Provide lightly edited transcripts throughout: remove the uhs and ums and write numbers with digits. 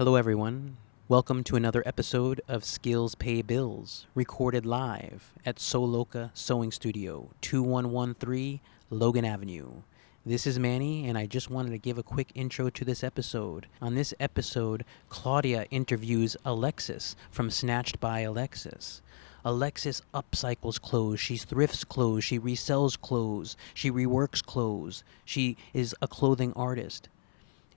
Hello, everyone. Welcome to another episode of Skills Pay Bills, recorded live at Sew Loka Sewing Studio, 2113 Logan Avenue. This is Manny, and I just wanted to give a quick intro to this episode. On this episode, Claudia interviews Alexis from Snatched by Alexis. Alexis upcycles clothes, she thrifts clothes, she resells clothes, she reworks clothes. She is a clothing artist.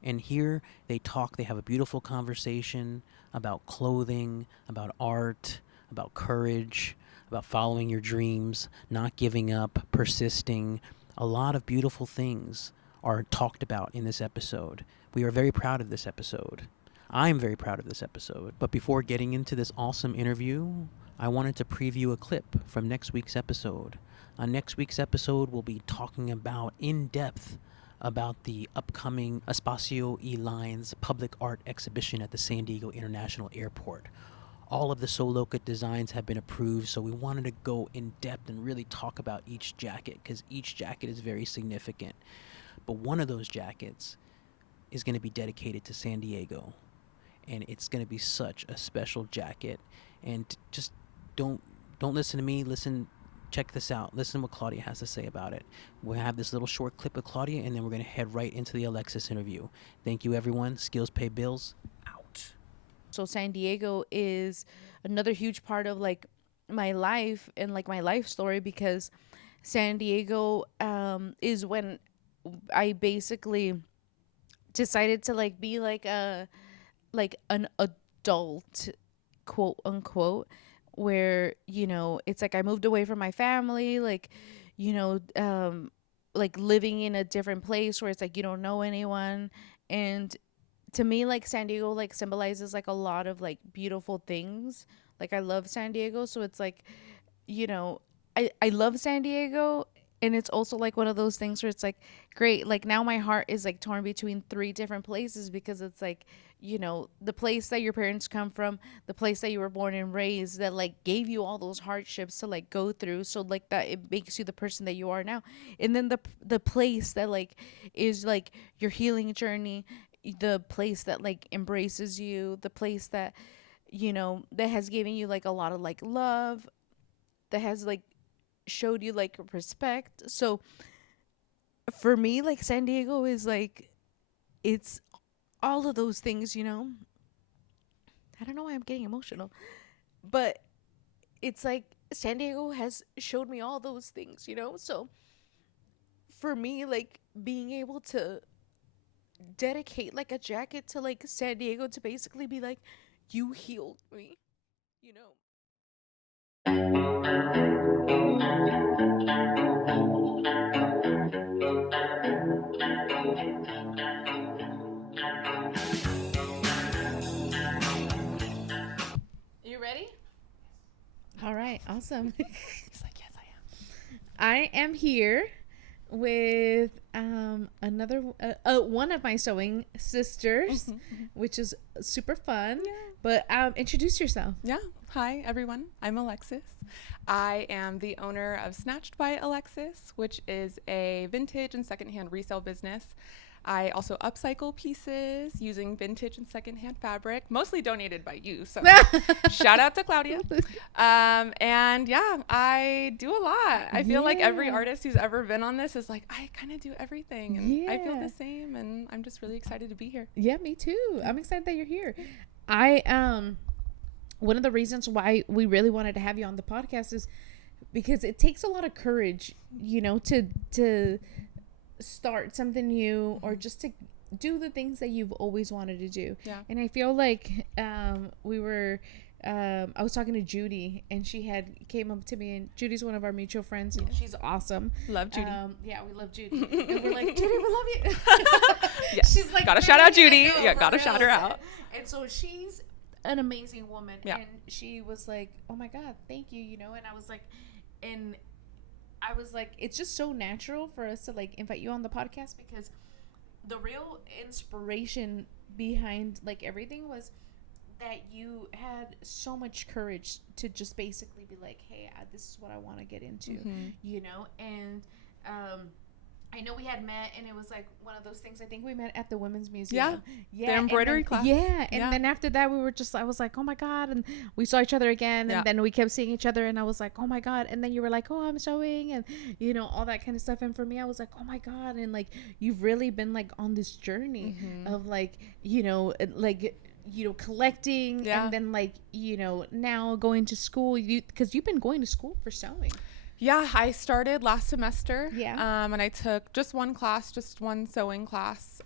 And here they talk, they have a beautiful conversation about clothing, about art, about courage, about following your dreams, not giving up, persisting. A lot of beautiful things are talked about in this episode. We are very proud of this episode. I'm very proud of this episode. But before getting into this awesome interview, I wanted to preview a clip from next week's episode. On next week's episode, we'll be talking about in depth about the upcoming Espacio E Lines public art exhibition at the San Diego International Airport. All of the Sew Loka designs have been approved, so we wanted to go in depth and really talk about each jacket because each jacket is very significant. But one of those jackets is going to be dedicated to San Diego, and it's going to be such a special jacket. And just don't listen to me, check this out. Listen to what Claudia has to say about it. We'll have this little short clip of Claudia, and then we're going to head right into the Alexis interview. Thank you, everyone. Skills Pay Bills, out. So San Diego is another huge part of like my life and like my life story, because San Diego is when I basically decided to like be like an adult, quote unquote, where, you know, it's like I moved away from my family, like, you know, like living in a different place where it's like you don't know anyone. And to me, like, San Diego like symbolizes like a lot of like beautiful things. Like, I love San Diego, so it's like, you know, I love San Diego. And it's also like one of those things where it's like, great, like now my heart is like torn between three different places, because it's like, you know, the place that your parents come from, the place that you were born and raised, that like gave you all those hardships to like go through, so like that it makes you the person that you are now. And then the place that like is like your healing journey, the place that like embraces you, the place that, you know, that has given you like a lot of like love, that has like showed you like respect. So for me, like, San Diego is like, it's all of those things, you know. I don't know why I'm getting emotional, but it's like San Diego has showed me all those things, you know. So for me, like, being able to dedicate like a jacket to like San Diego to basically be like, you healed me, you know. You ready? All right, awesome. He's like, yes, I am. I am here with another one of my sewing sisters, which is super fun. Yeah. But introduce yourself. Yeah. Hi, everyone. I'm Alexis. I am the owner of Snatched by Alexis, which is a vintage and secondhand resale business. I also upcycle pieces using vintage and secondhand fabric, mostly donated by you. So shout out to Claudia. And yeah, I do a lot. I feel like every artist who's ever been on this is like, I kind of do everything. And I feel the same. And I'm just really excited to be here. Yeah, me too. I'm excited that you're here. One of the reasons why we really wanted to have you on the podcast is because it takes a lot of courage, you know, to start something new, or just to do the things that you've always wanted to do. Yeah. And I feel like I was talking to Judy, and she came up to me, and Judy's one of our mutual friends, and she's awesome. Love Judy. Yeah, we love Judy. And we're like, Judy, we love you. Yes. She's like, gotta shout out Judy. Know, Yeah, gotta shout her out. And so she's an amazing woman. Yeah. And she was like, oh my God, thank you, you know. And I was like, it's just so natural for us to like invite you on the podcast, because the real inspiration behind like everything was that you had so much courage to just basically be like, hey, this is what I want to get into, you know. And I know we had met, and it was like one of those things. I think we met at the Women's Museum. Yeah. The embroidery class. Yeah. And then after that, I was like, oh my God. And we saw each other again. And then we kept seeing each other. And I was like, oh my God. And then you were like, oh, I'm sewing. And, you know, all that kind of stuff. And for me, I was like, oh my God. And like, you've really been like on this journey of like, you know, collecting. And then like, you know, now going to school. Because you've been going to school for sewing. Yeah, I started last semester. Yeah. And I took just one sewing class.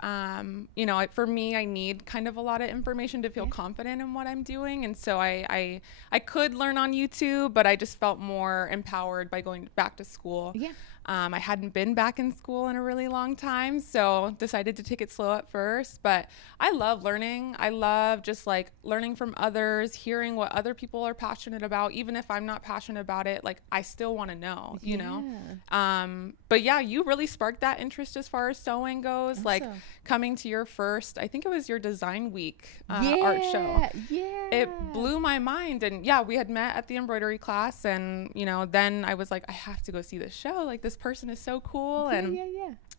You know, for me, I need kind of a lot of information to feel confident in what I'm doing. And so I could learn on YouTube, but I just felt more empowered by going back to school. Yeah. I hadn't been back in school in a really long time, so decided to take it slow at first. But I love learning. I love just like learning from others, hearing what other people are passionate about. Even if I'm not passionate about it, like I still want to know, you know? But yeah, you really sparked that interest as far as sewing goes. Awesome. Like coming to your first, I think it was your design week art show. Yeah. It blew my mind. And yeah, we had met at the embroidery class, and you know, then I was like, I have to go see this show. Like this person is so cool. And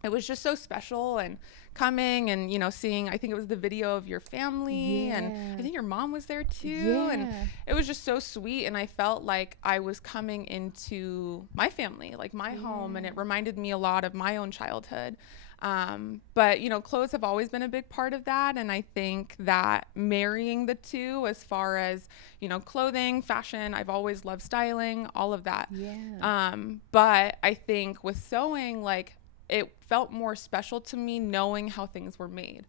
it was just so special. And coming and, you know, seeing, I think it was the video of your family, and I think your mom was there too. And it was just so sweet. And I felt like I was coming into my family, like my home, and it reminded me a lot of my own childhood. But you know, clothes have always been a big part of that. And I think that marrying the two, as far as, you know, clothing, fashion, I've always loved styling, all of that. But I think with sewing, like it felt more special to me knowing how things were made.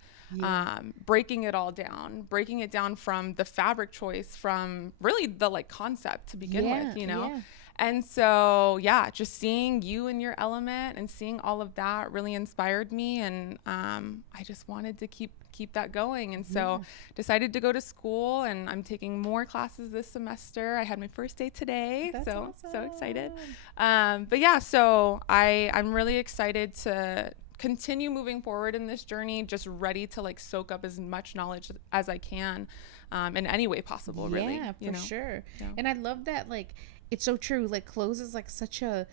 Breaking it down from the fabric choice, from really the like concept to begin with, you know? And so, yeah, just seeing you in your element and seeing all of that really inspired me. And I just wanted to keep that going. And so decided to go to school, and I'm taking more classes this semester. I had my first day today. That's so awesome. So excited. But yeah, so I'm really excited to continue moving forward in this journey, just ready to like soak up as much knowledge as I can in any way possible, really. Yeah, for sure. And I love that, like, it's so true. Like clothes is like such an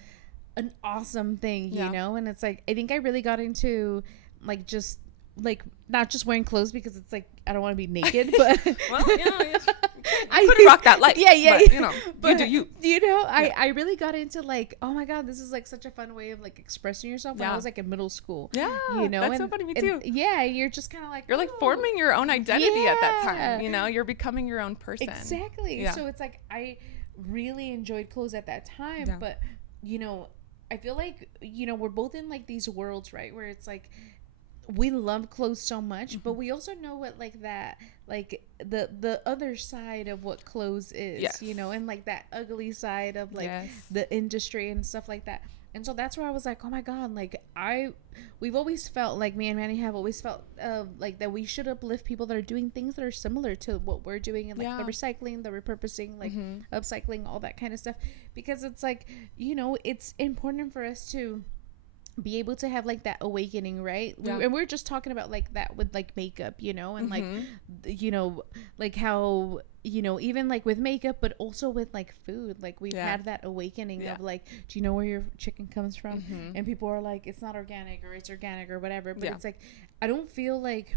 awesome thing, you know? And it's like, I think I really got into like just like not just wearing clothes because it's like I don't want to be naked, but well, you know, you could rock that life. But, you know, but you know, I really got into like, oh my God, this is like such a fun way of like expressing yourself when I was like in middle school. You know, that's so funny. Me too. You're just kind of like, you're like forming your own identity at that time. You know, you're becoming your own person. Exactly. So it's like I really enjoyed clothes at that time, but you know, I feel like, you know, we're both in like these worlds, right, where it's like we love clothes so much, but we also know what like that, like the other side of what clothes is, you know, and like that ugly side of like the industry and stuff like that. And so that's where I was like, oh my God, like we've always felt like, me and Manny have always felt like that we should uplift people that are doing things that are similar to what we're doing, and like the recycling, the repurposing, like upcycling, all that kind of stuff, because it's like, you know, it's important for us to be able to have like that awakening, right? And we're just talking about like that with like makeup, you know, and like, you know, like how, you know, even like with makeup, but also with like food, like we've had that awakening of like, do you know where your chicken comes from? And people are like, it's not organic, or it's organic, or whatever. But it's like, I don't feel like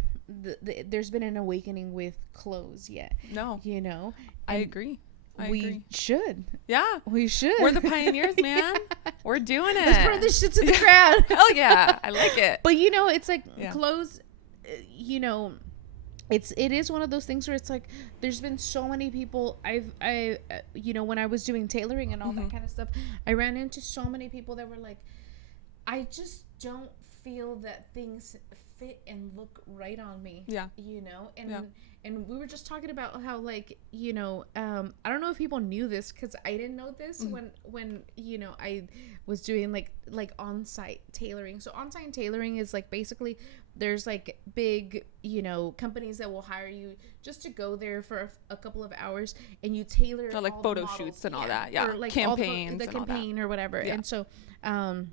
there's been an awakening with clothes yet. No, you know, I agree. We should. Yeah. We should. We're the pioneers, man. We're doing it. Let's bring this shit to the crowd. Hell yeah. I like it. But, you know, it's like clothes, you know, it is one of those things where it's like, there's been so many people I you know, when I was doing tailoring and all that kind of stuff, I ran into so many people that were like, I just don't feel that things fit and look right on me. Yeah. You know, and we were just talking about how, like, you know, I don't know if people knew this, because I didn't know this when you know, I was doing like on-site tailoring. So on-site tailoring is like, basically there's like big, you know, companies that will hire you just to go there for a couple of hours, and you tailor or like all photo shoots and all that, or like campaigns, the campaign or whatever. And so and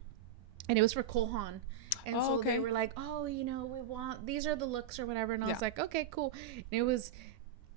it was for Cole Haan. And so they were like, oh, you know, we want, these are the looks or whatever. And I was like, okay, cool. And it was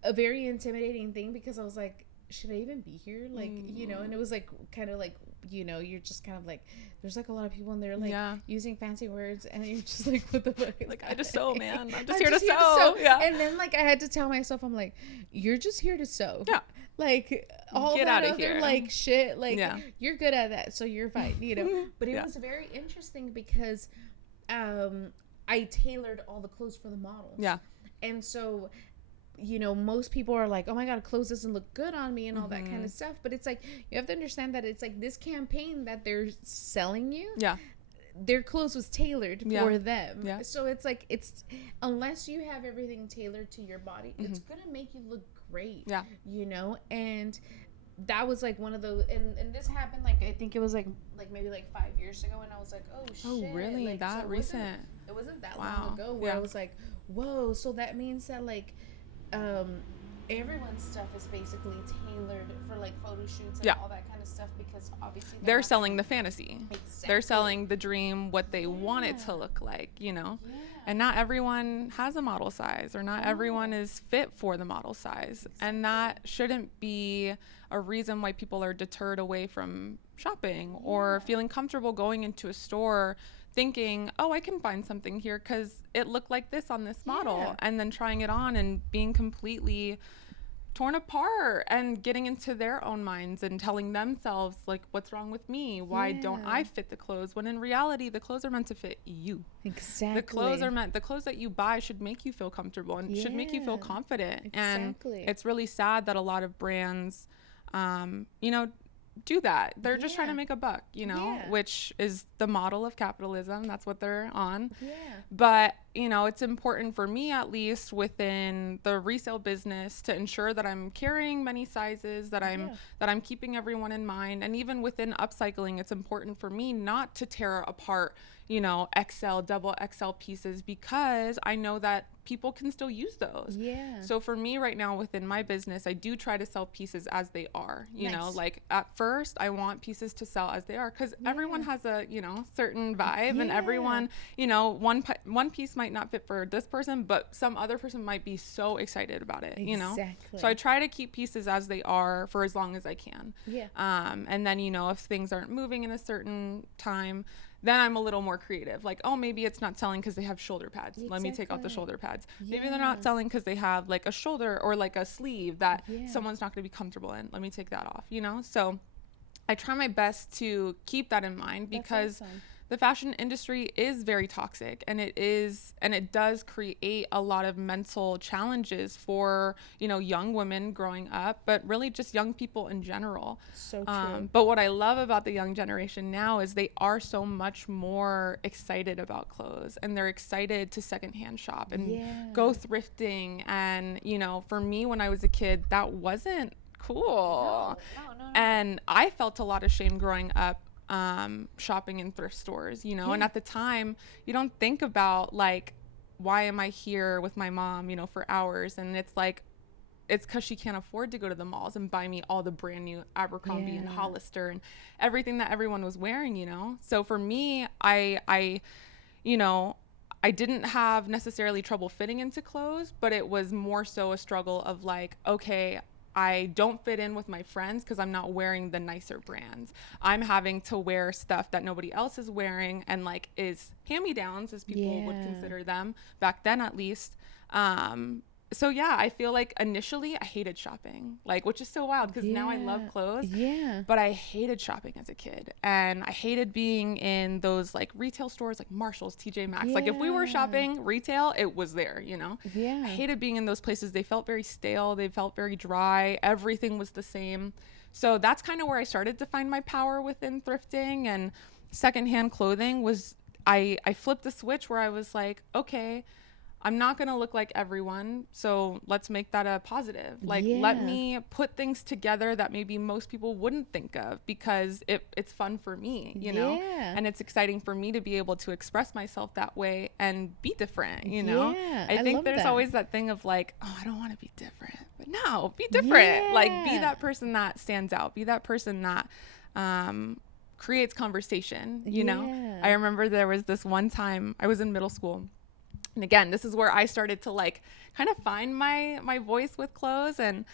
a very intimidating thing, because I was like, should I even be here? Like, you know, and it was like kind of like, you know, you're just kind of like, there's like a lot of people and they're like using fancy words and you're just like, what the fuck? Like, I just sew, man. I'm just here to sew. Yeah. And then like I had to tell myself, I'm like, you're just here to sew. Yeah. Like all Get that out of other here. like shit, like you're good at that, so you're fine, you know. But it was very interesting because I tailored all the clothes for the models. Yeah. And so, you know, most people are like, oh my God, clothes doesn't look good on me and all that kind of stuff. But it's like, you have to understand that it's like this campaign that they're selling you. Yeah. Their clothes was tailored for them. Yeah. So it's like, it's, unless you have everything tailored to your body, it's going to make you look great. Yeah. You know? And that was like one of those, and this happened like, I think it was like maybe like 5 years ago. And I was like, oh shit. Oh, really? Like, that so recent? It wasn't that long ago where I was like, whoa. So that means that like, everyone's stuff is basically tailored for like photo shoots and all that kind of stuff, because obviously they're selling the fantasy. Exactly. They're selling the dream, what they want it to look like, you know. And not everyone has a model size, or not everyone is fit for the model size. And that shouldn't be a reason why people are deterred away from shopping or feeling comfortable going into a store thinking, oh, I can find something here because it looked like this on this model, and then trying it on and being completely torn apart and getting into their own minds and telling themselves like, what's wrong with me? Why don't I fit the clothes? When in reality, the clothes are meant to fit you. Exactly. The clothes that you buy should make you feel comfortable and should make you feel confident. Exactly. And it's really sad that a lot of brands, you know, do that. They're just trying to make a buck, you know, which is the model of capitalism. That's what they're on. But, you know, it's important for me, at least within the resale business, to ensure that I'm carrying many sizes, that I'm keeping everyone in mind. And even within upcycling, it's important for me not to tear apart, you know, XL, double XL pieces, because I know that people can still use those. So for me right now within my business, I do try to sell pieces as they are, you know, like at first I want pieces to sell as they are, because everyone has a, you know, certain vibe, and everyone, you know, one piece might not fit for this person, but some other person might be so excited about it, you know. So I try to keep pieces as they are for as long as I can. And then, you know, if things aren't moving in a certain time, then I'm a little more creative. Like, oh, maybe it's not selling because they have shoulder pads. Let me take out the shoulder pads. Maybe they're not selling because they have like a shoulder or like a sleeve that someone's not going to be comfortable in. Let me take that off, you know? So I try my best to keep that in mind, because the fashion industry is very toxic, and it does create a lot of mental challenges for, you know, young women growing up, but really just young people in general. So true. But what I love about the young generation now is they are so much more excited about clothes, and they're excited to secondhand shop and go thrifting. And, you know, for me, when I was a kid, that wasn't cool. No. And I felt a lot of shame growing up, shopping in thrift stores, you know. And at the time you don't think about like, why am I here with my mom, you know, for hours? And it's like, it's because she can't afford to go to the malls and buy me all the brand new Abercrombie and Hollister and everything that everyone was wearing, you know. So for me, I you know, I didn't have necessarily trouble fitting into clothes, but it was more so a struggle of like, okay, I don't fit in with my friends because I'm not wearing the nicer brands. I'm having to wear stuff that nobody else is wearing, and like is hand-me-downs, as people would consider them back then, at least. So yeah, I feel like initially I hated shopping, like, which is so wild because now I love clothes. But I hated shopping as a kid, and I hated being in those like retail stores like Marshall's, TJ Maxx. Like if we were shopping retail, it was there, you know. I hated being in those places. They felt very stale. They felt very dry. Everything was the same. So that's kind of where I started to find my power within thrifting and secondhand clothing. Was I flipped the switch where I was like, okay, I'm not going to look like everyone, so let's make that a positive. Like, let me put things together that maybe most people wouldn't think of, because it's fun for me, you know? And it's exciting for me to be able to express myself that way and be different, you know? I think there's always that thing of like, oh, I don't want to be different. But no, be different. Like, be that person that stands out. Be that person that creates conversation, you know? I remember there was this one time I was in middle school. And again, this is where I started to like kind of find my voice with clothes. And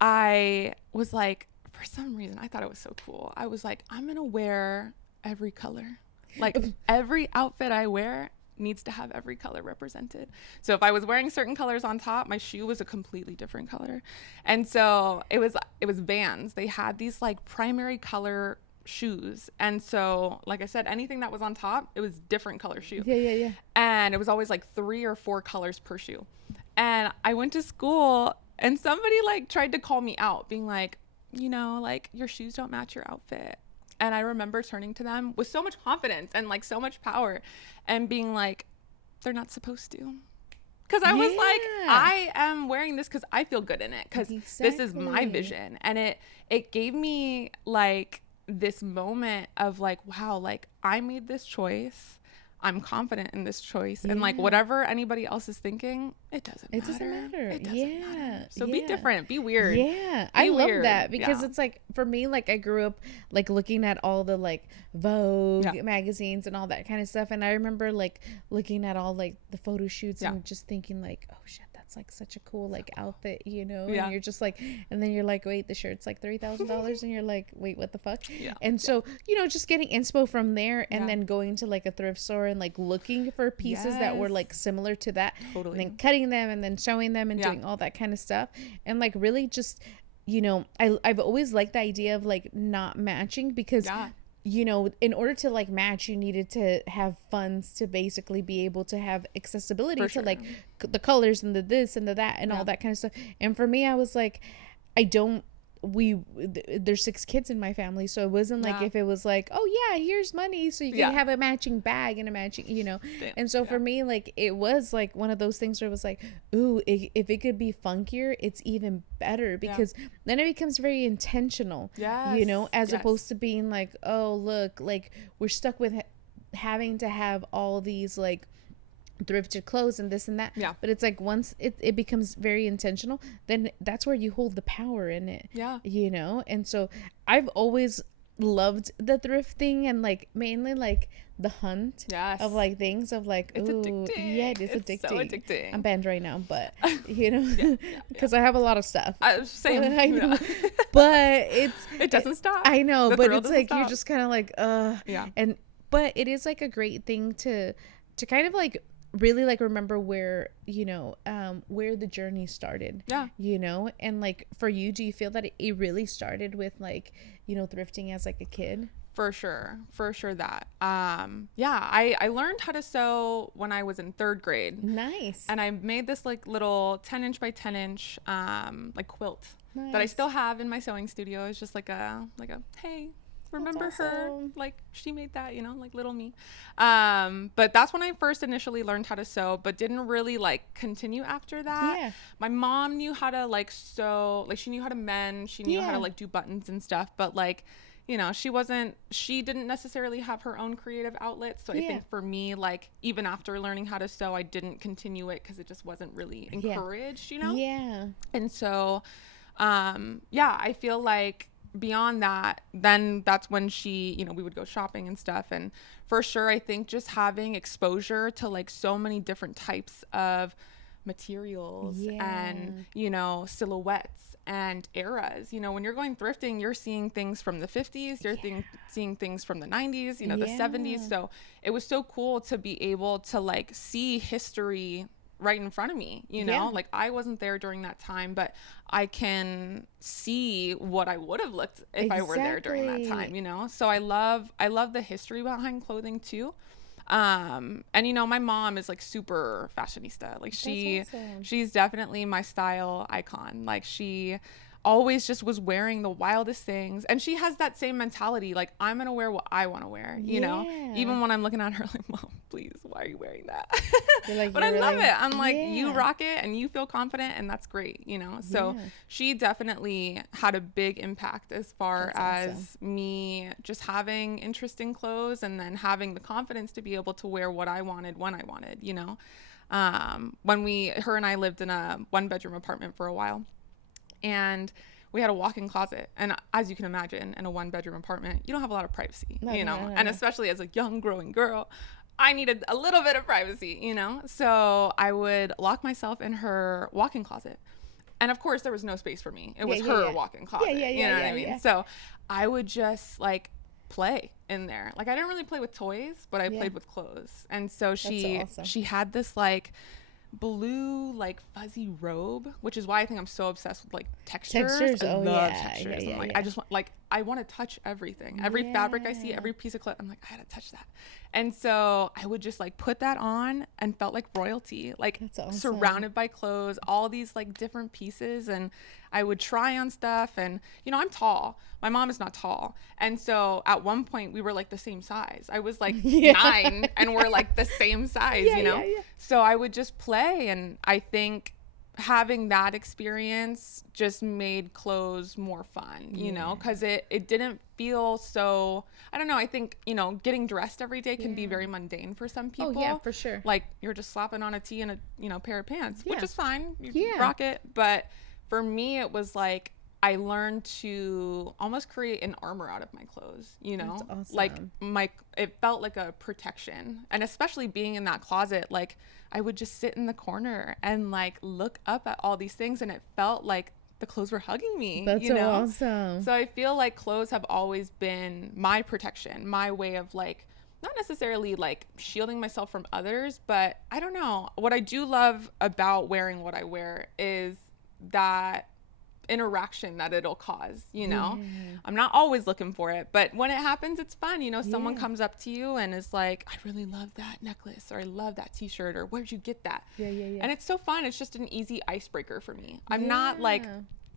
I was like, for some reason, I thought it was so cool. I was like, I'm going to wear every color. Like every outfit I wear needs to have every color represented. So if I was wearing certain colors on top, my shoe was a completely different color. And so it was Vans. They had these like primary color shoes. And so, like I said, anything that was on top, it was different color shoe. Yeah. And it was always like 3 or 4 colors per shoe. And I went to school and somebody like tried to call me out, being like, you know, like your shoes don't match your outfit. And I remember turning to them with so much confidence and like so much power and being like, they're not supposed to. Because I was like, I am wearing this because I feel good in it. Because this is my vision. And it gave me like this moment of like, wow, like I made this choice. I'm confident in this choice. And like whatever anybody else is thinking, it doesn't matter. It doesn't matter. So be different, be weird. I love that because it's like, for me, like I grew up like looking at all the like Vogue magazines and all that kind of stuff. And I remember like looking at all like the photo shoots and just thinking like, oh shit, that's like such a cool like outfit, you know? And you're just like, and then you're like, wait, the shirt's like $3,000 and you're like, wait, what the fuck? And so, you know, just getting inspo from there and then going to like a thrift store and like looking for pieces that were like similar to that, and then cutting them and then showing them and doing all that kind of stuff. And like really just, you know, I've always liked the idea of like not matching because you know, in order to like match, you needed to have funds to basically be able to have accessibility to like the colors and the this and the that and all that kind of stuff. And for me, I was like, there's 6 kids in my family, so it wasn't like if it was like, oh yeah, here's money so you can have a matching bag and a matching, you know. And so for me, like it was like one of those things where it was like, ooh, if it could be funkier, it's even better because then it becomes very intentional, you know, as opposed to being like, oh look, like we're stuck with having to have all these like thrifted clothes and this and that, but it's like once it becomes very intentional, then that's where you hold the power in it, you know. And so I've always loved the thrifting and like mainly like the hunt of like things of like, it's addicting. It's addicting. So addicting. I'm banned right now, but you know, because I have a lot of stuff. Same. I know. But it doesn't stop. I know, but it's like stop. You're just kind of like and but it is like a great thing to kind of like really like remember where, you know, where the journey started, you know. And like for you, do you feel that it really started with like, you know, thrifting as like a kid? For sure that I learned how to sew when I was in 3rd grade. Nice. And I made this like little 10-inch by 10-inch like quilt that I still have in my sewing studio. It's just like a hey, remember her, like she made that, you know, like little me. But that's when I first initially learned how to sew, but didn't really like continue after that. My mom knew how to like sew, like she knew how to mend, she knew how to like do buttons and stuff, but like, you know, she didn't necessarily have her own creative outlet. So I think for me, like even after learning how to sew, I didn't continue it because it just wasn't really encouraged, you know? And so I feel like beyond that, then that's when she, you know, we would go shopping and stuff. And for sure, I think just having exposure to like so many different types of materials and, you know, silhouettes and eras. You know, when you're going thrifting, you're seeing things from the 50s, you're seeing things from the 90s, you know, the 70s. So it was so cool to be able to like see history right in front of me, you know. Like I wasn't there during that time, but I can see what I would have looked if I were there during that time, you know. So I love the history behind clothing too. And you know, my mom is like super fashionista. Like she's definitely my style icon. Like she always just was wearing the wildest things, and she has that same mentality, like I'm gonna wear what I want to wear, you know. Even when I'm looking at her like, Mom, please, why are you wearing that? Like, but I love it. I'm like, you rock it and you feel confident, and that's great, you know. So she definitely had a big impact as far as me just having interest in clothes, and then having the confidence to be able to wear what I wanted when I wanted, you know. When her and I lived in a 1-bedroom apartment for a while, and we had a walk-in closet, and as you can imagine, in a 1-bedroom apartment, you don't have a lot of privacy, you know. And especially as a young growing girl, I needed a little bit of privacy, you know. So I would lock myself in her walk-in closet, And of course there was no space for me. It Yeah, was yeah, her yeah. walk-in closet. Yeah, You know what I yeah, mean? yeah. So I would just like play in there. Like I didn't really play with toys, but I Yeah. played with clothes. And so she awesome. she had this like blue like fuzzy robe, which is why I think I'm so obsessed with like textures. Textures? I Oh, love yeah, textures. yeah, I'm like yeah. I just want like I want to touch everything. Every fabric I see, Yeah. every piece of cloth, I'm like I gotta touch that. And so I would just like put that on and felt like royalty, like That's awesome. surrounded by clothes, all these like different pieces. And I would try on stuff. And you know, I'm tall. My mom is not tall. And so at one point we were like the same size. I was like Yeah. 9 and we're like the same size, Yeah, you know? yeah, yeah. So I would just play. And I think having that experience just made clothes more fun, you know, because it didn't feel so, I don't know, I think, you know, getting dressed every day can be very mundane for some people. Oh, yeah, for sure. Like you're just slapping on a tee and a, you know, pair of pants, which Yeah. is fine. You Yeah. rock it. But for me, it was like I learned to almost create an armor out of my clothes, you know? That's Like awesome. it felt like a protection. And especially being in that closet, like I would just sit in the corner and like look up at all these things, and it felt like the clothes were hugging me. That's you know? awesome. So I feel like clothes have always been my protection, my way of like, not necessarily like shielding myself from others, but I don't know. What I do love about wearing what I wear is that interaction that it'll cause, you know. I'm not always looking for it, but when it happens, it's fun, you know. Someone comes up to you and is like, I really love that necklace, or I love that t-shirt, or where'd you get that? Yeah. And it's so fun. It's just an easy icebreaker for me. I'm not like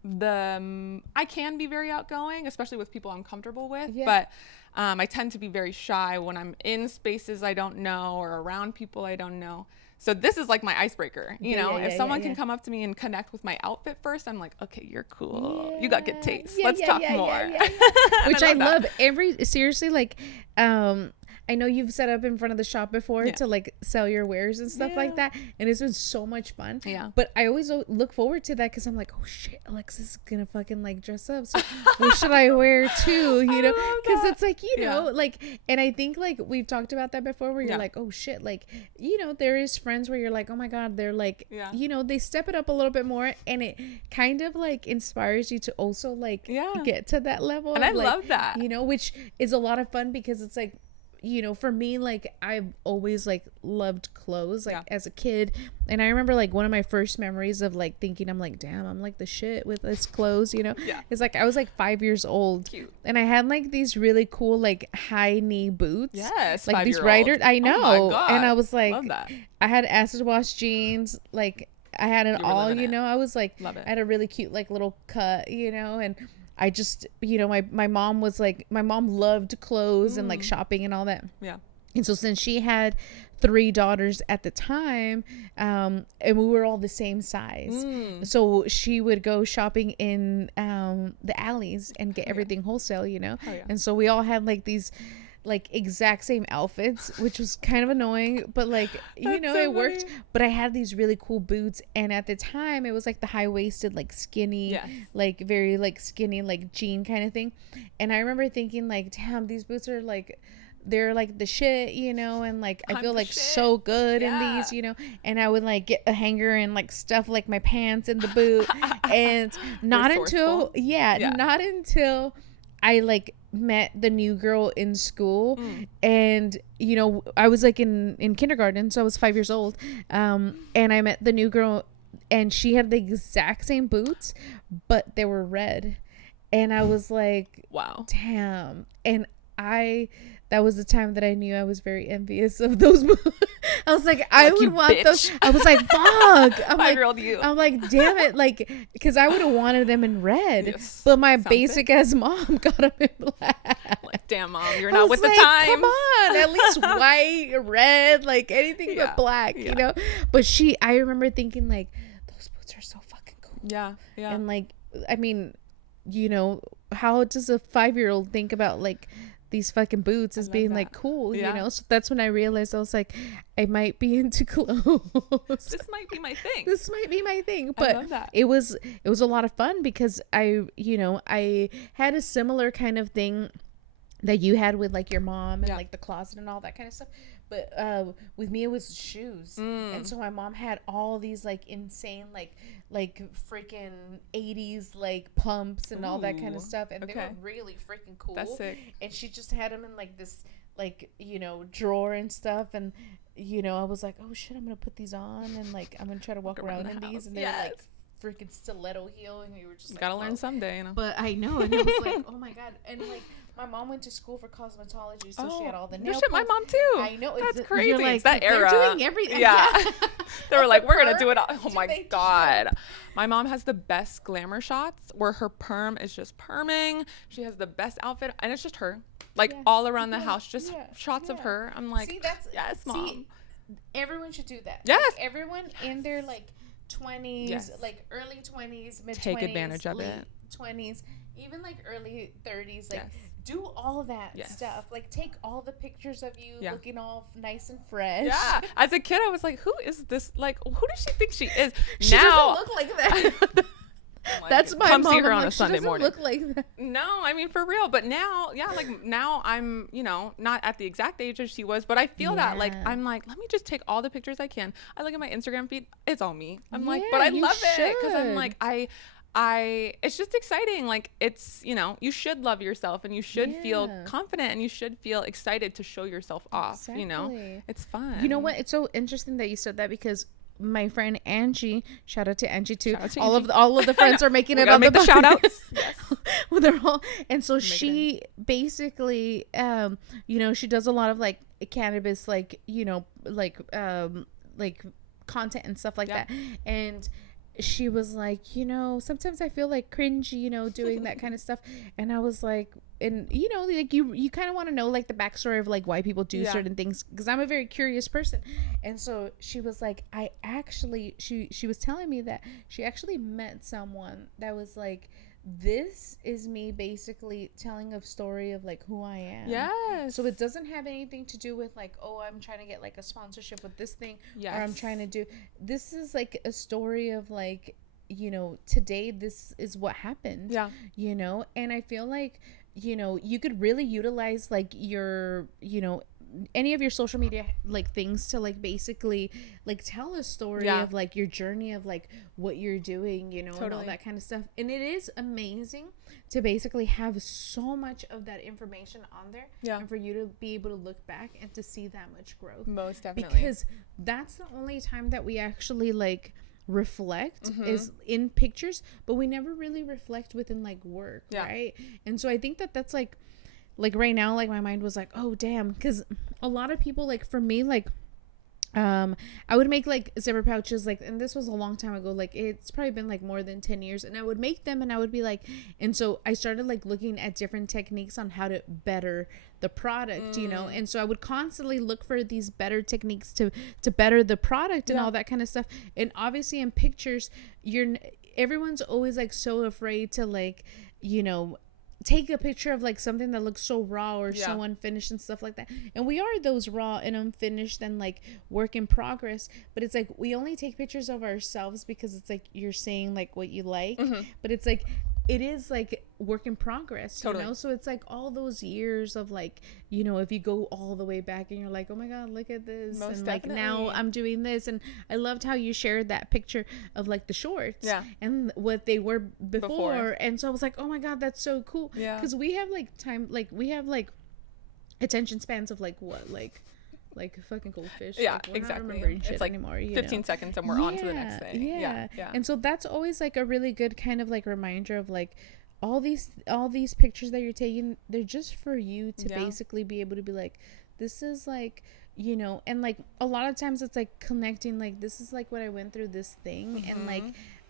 I can be very outgoing, especially with people I'm comfortable with, but I tend to be very shy when I'm in spaces I don't know or around people I don't know. So this is like my icebreaker, you know. If someone can come up to me and connect with my outfit first, I'm like, okay, you're cool. You got good taste. Let's talk more. Which I love. Seriously, like, I know you've set up in front of the shop before to like sell your wares and stuff like that, and it's been so much fun. Yeah. But I always look forward to that because I'm like, oh shit, Alexis is gonna fucking like dress up. So what should I wear too? You know, because it's like, you know, like, and I think like we've talked about that before, where you're like, oh shit, like, you know, there is friends where you're like, oh my god, they're like, you know, they step it up a little bit more, and it kind of like inspires you to also like get to that level. And of, I like, love that, you know, which is a lot of fun because it's like, you know, for me, like, I've always like loved clothes, like as a kid. And I remember like one of my first memories of like thinking, I'm like, damn, I'm like the shit with this clothes, you know. It's like I was like 5 years old. Cute. And I had like these really cool like high knee boots, like these 5-year-old. rider, I know. Oh my God. And I was like, love that. I had acid wash jeans, like I had it all, you know. I was like, Love it. I had a really cute like little cut, you know. And I just, you know, my mom was like, my mom loved clothes and like shopping and all that. Yeah. And so since she had 3 daughters at the time, and we were all the same size, so she would go shopping in the alleys and get everything wholesale, you know. And so we all had like these like exact same outfits, which was kind of annoying, but like, you know, it worked. But I had these really cool boots, and at the time it was like the high-waisted, like skinny, like very like skinny, like jean kind of thing. And I remember thinking like, damn, these boots are like, they're like the shit, you know, and like I feel like so good in these, you know. And I would like get a hanger and like stuff like my pants in the boot. And not until not until I like met the new girl in school, and you know, I was like in kindergarten, so I was 5 years old, and I met the new girl, and she had the exact same boots, but they were red. And I was like, wow, damn. And that was the time that I knew I was very envious of those boots. I was like, I would want bitch. Those. I was like, fuck. I'm 5-year-old like, you. I'm like, damn it. Like, because I would have wanted them in red. But my basic ass mom got them in black. Like, damn, mom, you're not with like, the times. Come on. At least white, red, like anything but black, you know? But I remember thinking, like, those boots are so fucking cool. Yeah. And, like, I mean, you know, how does a 5-year-old think about, like, these fucking boots as being like cool, you know? So that's when I realized I was like, I might be into clothes. This might be my thing. This might be my thing. But I love that. it was a lot of fun because I had a similar kind of thing that you had with like your mom and like the closet and all that kind of stuff. but with me it was shoes. And so my mom had all these like insane like freaking 80s like pumps and all that kind of stuff, and they were really freaking cool. That's sick. And she just had them in like this like, you know, drawer and stuff. And you know, I was like, oh shit, I'm gonna put these on and like I'm gonna try to walk around in these, and they're like freaking stiletto heel, and you were just you like, gotta learn someday, you know. But I know, and it was like, oh my god. And like my mom went to school for cosmetology, so she had all the nail shit, my mom too. I know, that's crazy. Like, it's that era. They're doing everything. Yeah. They were like, we're gonna do it all. Oh Do my they god. My mom has the best glamour shots where her perm is just perming. She has the best outfit, and it's just her, like all around the house, just shots of her. I'm like, see, that's yes, mom. See, everyone should do that. Yes. Like, everyone in their like 20s, like early 20s, mid 20s, take advantage of it. 20s, even like early 30s, like do all that stuff. Like take all the pictures of you looking all nice and fresh. Yeah. As a kid, I was like, who is this? Like, who does she think she is? She now doesn't look like that. That's my mom. Come see her on a Sunday morning. Look like that. No, I mean for real. But now, like now I'm, you know, not at the exact age as she was, but I feel that like I'm like, let me just take all the pictures I can. I look at my Instagram feed, it's all me. I'm like, but I love it because I'm like it's just exciting. Like it's, you know, you should love yourself and you should feel confident and you should feel excited to show yourself off. You know, it's fun. You know what? It's so interesting that you said that because my friend Angie, shout out to Angie too. All of the friends are making it on the shout outs. Well, they're all, and so she basically, you know, she does a lot of like cannabis, like, you know, like content and stuff like that. And she was like, you know, sometimes I feel like cringy, you know, doing that kind of stuff. And I was like, and you know, like you kind of want to know like the backstory of like why people do certain things, because I'm a very curious person. And so she was like, I actually, she was telling me that she actually met someone that was like, this is me basically telling a story of like who I am. Yes. So it doesn't have anything to do with like, oh, I'm trying to get like a sponsorship with this thing, or I'm trying to do, this is like a story of like, you know, today this is what happened. Yeah. You know, and I feel like, you know, you could really utilize like your, you know, any of your social media like things to like basically like tell a story of like your journey of like what you're doing, you know, and all that kind of stuff. And it is amazing to basically have so much of that information on there, and for you to be able to look back and to see that much growth. Most definitely, because that's the only time that we actually like reflect is in pictures, but we never really reflect within like work, right? And so I think that that's like right now, like my mind was like, oh damn, because a lot of people, like for me, like I would make like zipper pouches, like, and this was a long time ago, like it's probably been like more than 10 years, and I would make them and I would be like, and so I started like looking at different techniques on how to better the product, you know, and so I would constantly look for these better techniques to better the product and all that kind of stuff. And obviously in pictures, everyone's always like so afraid to like, you know, take a picture of like something that looks so raw or so unfinished and stuff like that. And we are those raw and unfinished and like work in progress, but it's like we only take pictures of ourselves because it's like you're saying like what you like, but it's like it is like work in progress, you know. So it's like all those years of like, you know, if you go all the way back and you're like, oh my god, look at this, and like now I'm doing this. And I loved how you shared that picture of like the shorts and what they were before. And so I was like, oh my god, that's so cool, because we have like time, like we have like attention spans of like what, like fucking goldfish. Like, we're not remembering shit it's like anymore, you 15 know? seconds and we're on to the next thing. Yeah. And so that's always like a really good kind of like reminder of like all these pictures that you're taking, they're just for you to basically be able to be like, this is like, you know. And like a lot of times it's like connecting, like this is like what I went through this thing, and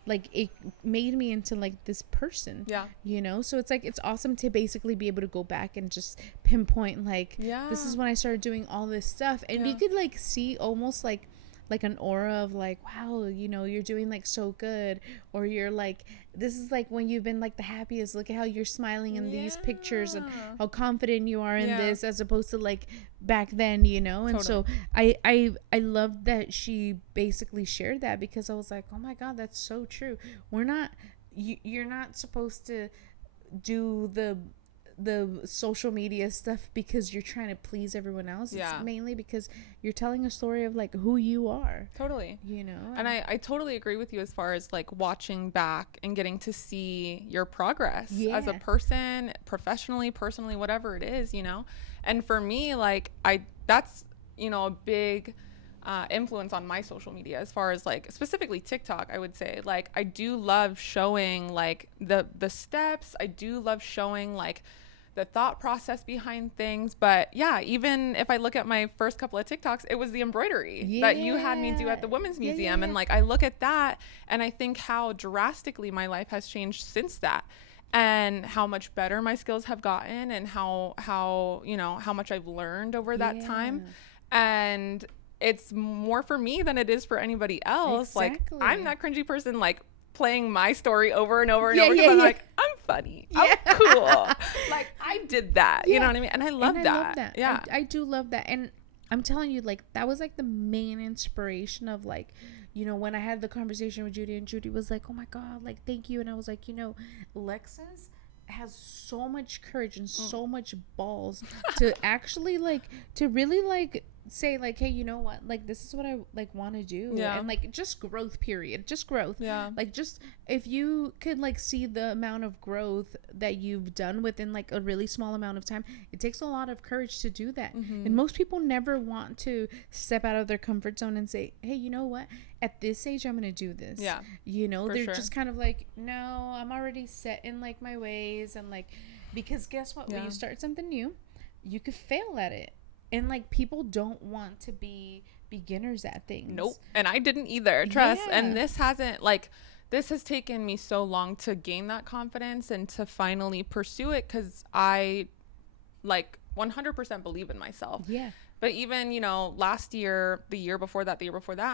like it made me into like this person, you know. So it's like it's awesome to basically be able to go back and just pinpoint like, this is when I started doing all this stuff. And you could like see almost like an aura of like, wow, you know, you're doing like so good, or you're like, this is like when you've been like the happiest, look at how you're smiling in these pictures and how confident you are in this, as opposed to like back then, you know. And so I love that she basically shared that, because I was like, oh my god, that's so true. We're not, you're not supposed to do the the social media stuff because you're trying to please everyone else. Yeah. It's mainly because you're telling a story of like who you are. Totally. You know? And I totally agree with you as far as like watching back and getting to see your progress as a person, professionally, personally, whatever it is, you know? And for me, like that's, you know, a big influence on my social media as far as like specifically TikTok. I would say like I do love showing like the steps. I do love showing like the thought process behind things. But yeah, even if I look at my first couple of TikToks, it was the embroidery that you had me do at the Women's Museum. And like I look at that and I think how drastically my life has changed since that, and how much better my skills have gotten, and how you know, how much I've learned over that time. And it's more for me than it is for anybody else. Exactly. Like I'm that cringy person like playing my story over and over and over because I'm like, I'm funny, I'm cool, like I did that, you know what I mean? And I love that. Yeah, I do love that. And I'm telling you, like that was like the main inspiration of like, you know, when I had the conversation with Judy, and Judy was like, oh my God, like thank you. And I was like, you know, Alexis has so much courage and so much balls to actually like to really like say like, hey, you know what, like this is what I like want to do. And like just growth, period, just growth. Like just if you could like see the amount of growth that you've done within like a really small amount of time, it takes a lot of courage to do that. And most people never want to step out of their comfort zone and say, hey, you know what, at this age I'm gonna do this. You know, they're just kind of like, no, I'm already set in like my ways. And like, because guess what, when you start something new, you could fail at it. And like people don't want to be beginners at things. Nope. And I didn't either, trust. And this has taken me so long to gain that confidence and to finally pursue it, because I like 100% believe in myself. But even, you know, last year, the year before that,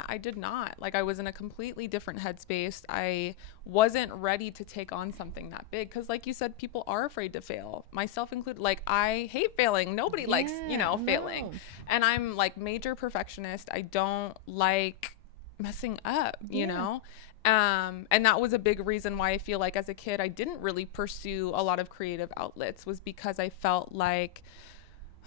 I did not. Like I was in a completely different headspace. I wasn't ready to take on something that big, because like you said, people are afraid to fail, myself included. Like I hate failing. Nobody likes, you know, failing. And I'm like major perfectionist. I don't like messing up, you know? And that was a big reason why I feel like as a kid, I didn't really pursue a lot of creative outlets, was because I felt like,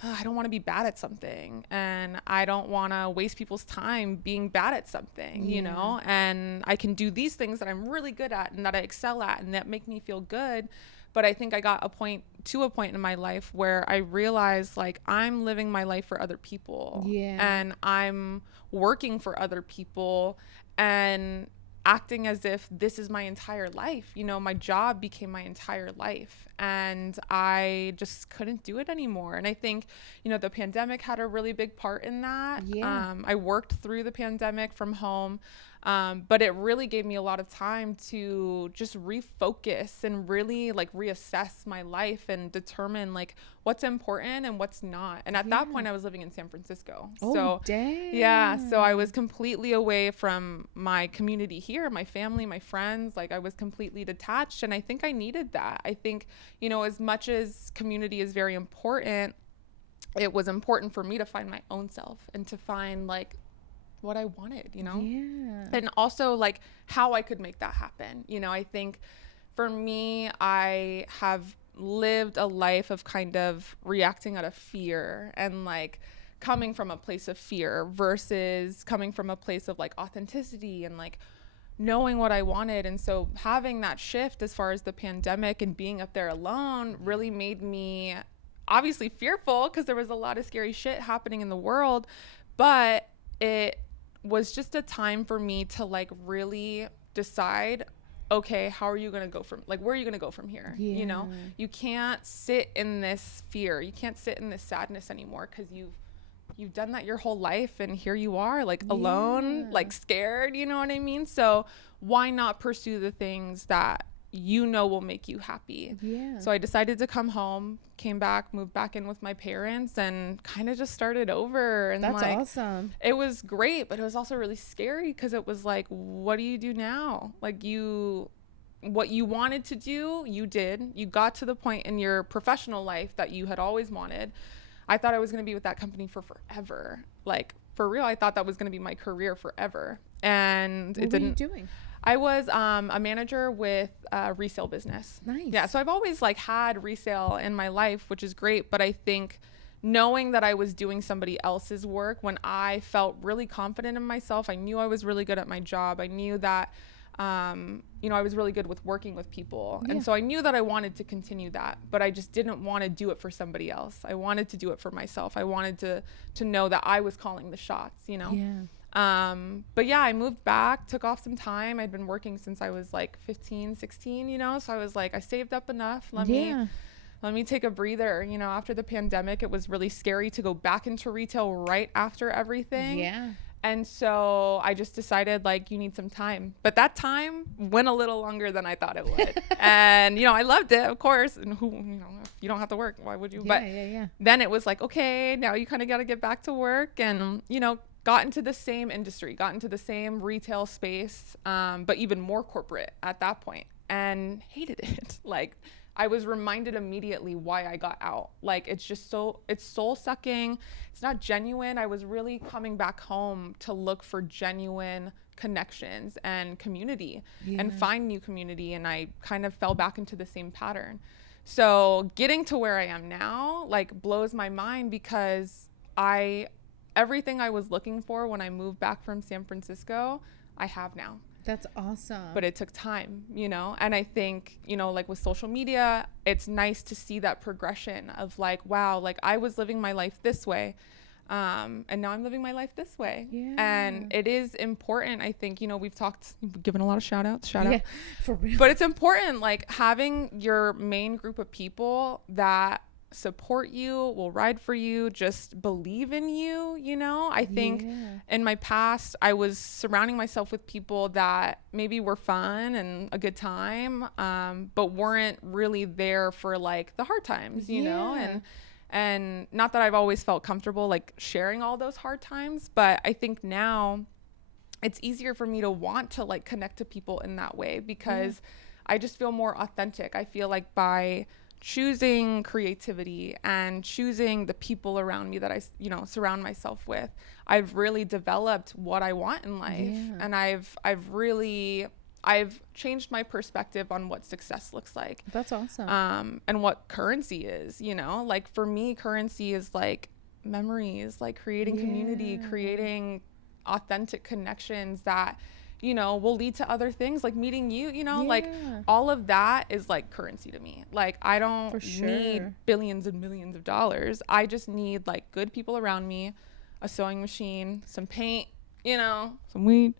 I don't want to be bad at something, and I don't want to waste people's time being bad at something, you know, and I can do these things that I'm really good at and that I excel at and that make me feel good. But I think I got to a point in my life where I realized like I'm living my life for other people, and I'm working for other people and acting as if this is my entire life. You know, my job became my entire life, and I just couldn't do it anymore. And I think, you know, the pandemic had a really big part in that. I worked through the pandemic from home. But it really gave me a lot of time to just refocus and really like reassess my life and determine like what's important and what's not. And at that point I was living in San Francisco. So I was completely away from my community here, my family, my friends. Like I was completely detached, and I think I needed that. I think, you know, as much as community is very important, it was important for me to find my own self and to find like what I wanted, you know? And also like how I could make that happen. You know, I think for me, I have lived a life of kind of reacting out of fear and like coming from a place of fear versus coming from a place of like authenticity and like knowing what I wanted. And so having that shift as far as the pandemic and being up there alone really made me obviously fearful, because there was a lot of scary shit happening in the world, but it was just a time for me to like really decide, okay, how are you going to go from, like, where are you going to go from here? You know, you can't sit in this fear. You can't sit in this sadness anymore, because you've done that your whole life, and here you are like alone, like scared, you know what I mean? So why not pursue the things that you know will make you happy? So I decided to come home, came back, moved back in with my parents, and kind of just started over. And that's like, awesome. It was great, but it was also really scary, because it was like, what do you do now? Like what you wanted to do, you did. You got to the point in your professional life that you had always wanted. I thought I was going to be with that company for forever. Like for real, I thought that was going to be my career forever. And what were you doing? I was a manager with a resale business. Nice. Yeah, so I've always like had resale in my life, which is great. But I think knowing that I was doing somebody else's work, when I felt really confident in myself, I knew I was really good at my job. I knew that, you know, I was really good with working with people. Yeah. And so I knew that I wanted to continue that, but I just didn't want to do it for somebody else. I wanted to do it for myself. I wanted to know that I was calling the shots, you know? Yeah. But yeah, I moved back, took off some time. I'd been working since I was like 15, 16, you know? So I was like, I saved up enough. Let me take a breather. You know, after the pandemic, it was really scary to go back into retail right after everything. Yeah. And so I just decided, like, you need some time. But that time went a little longer than I thought it would. And, you know, I loved it, of course. And who, you know, if you don't have to work, why would you? Yeah, but yeah. then it was like, okay, now you kind of got to get back to work. And, you know, got into the same industry, got into the same retail space, but even more corporate at that point, and hated it. Like, I was reminded immediately why I got out. Like, it's just it's soul sucking. It's not genuine. I was really coming back home to look for genuine connections and community and find new community. And I kind of fell back into the same pattern. So getting to where I am now, like, blows my mind, because everything I was looking for when I moved back from San Francisco, I have now. That's awesome. But it took time, you know? And I think, you know, like with social media, it's nice to see that progression of like, wow, like I was living my life this way. And now I'm living my life this way. Yeah. And it is important. I think, you know, we've given a lot of shout outs, for real. but it's important, like having your main group of people that support you, will ride for you, just believe in you, you know? I think in my past, I was surrounding myself with people that maybe were fun and a good time, but weren't really there for like the hard times, you know? And not that I've always felt comfortable like sharing all those hard times, but I think now it's easier for me to want to like connect to people in that way, because I just feel more authentic. I feel like by choosing creativity and choosing the people around me that I, you know, surround myself with, I've really developed what I want in life. And I've changed my perspective on what success looks like. That's awesome. And what currency is, you know, like for me, currency is like memories, like creating community, creating authentic connections that, you know, will lead to other things, like meeting you, you know, like all of that is like currency to me. Like I don't need billions and millions of dollars. I just need like good people around me, a sewing machine, some paint, you know, some weed.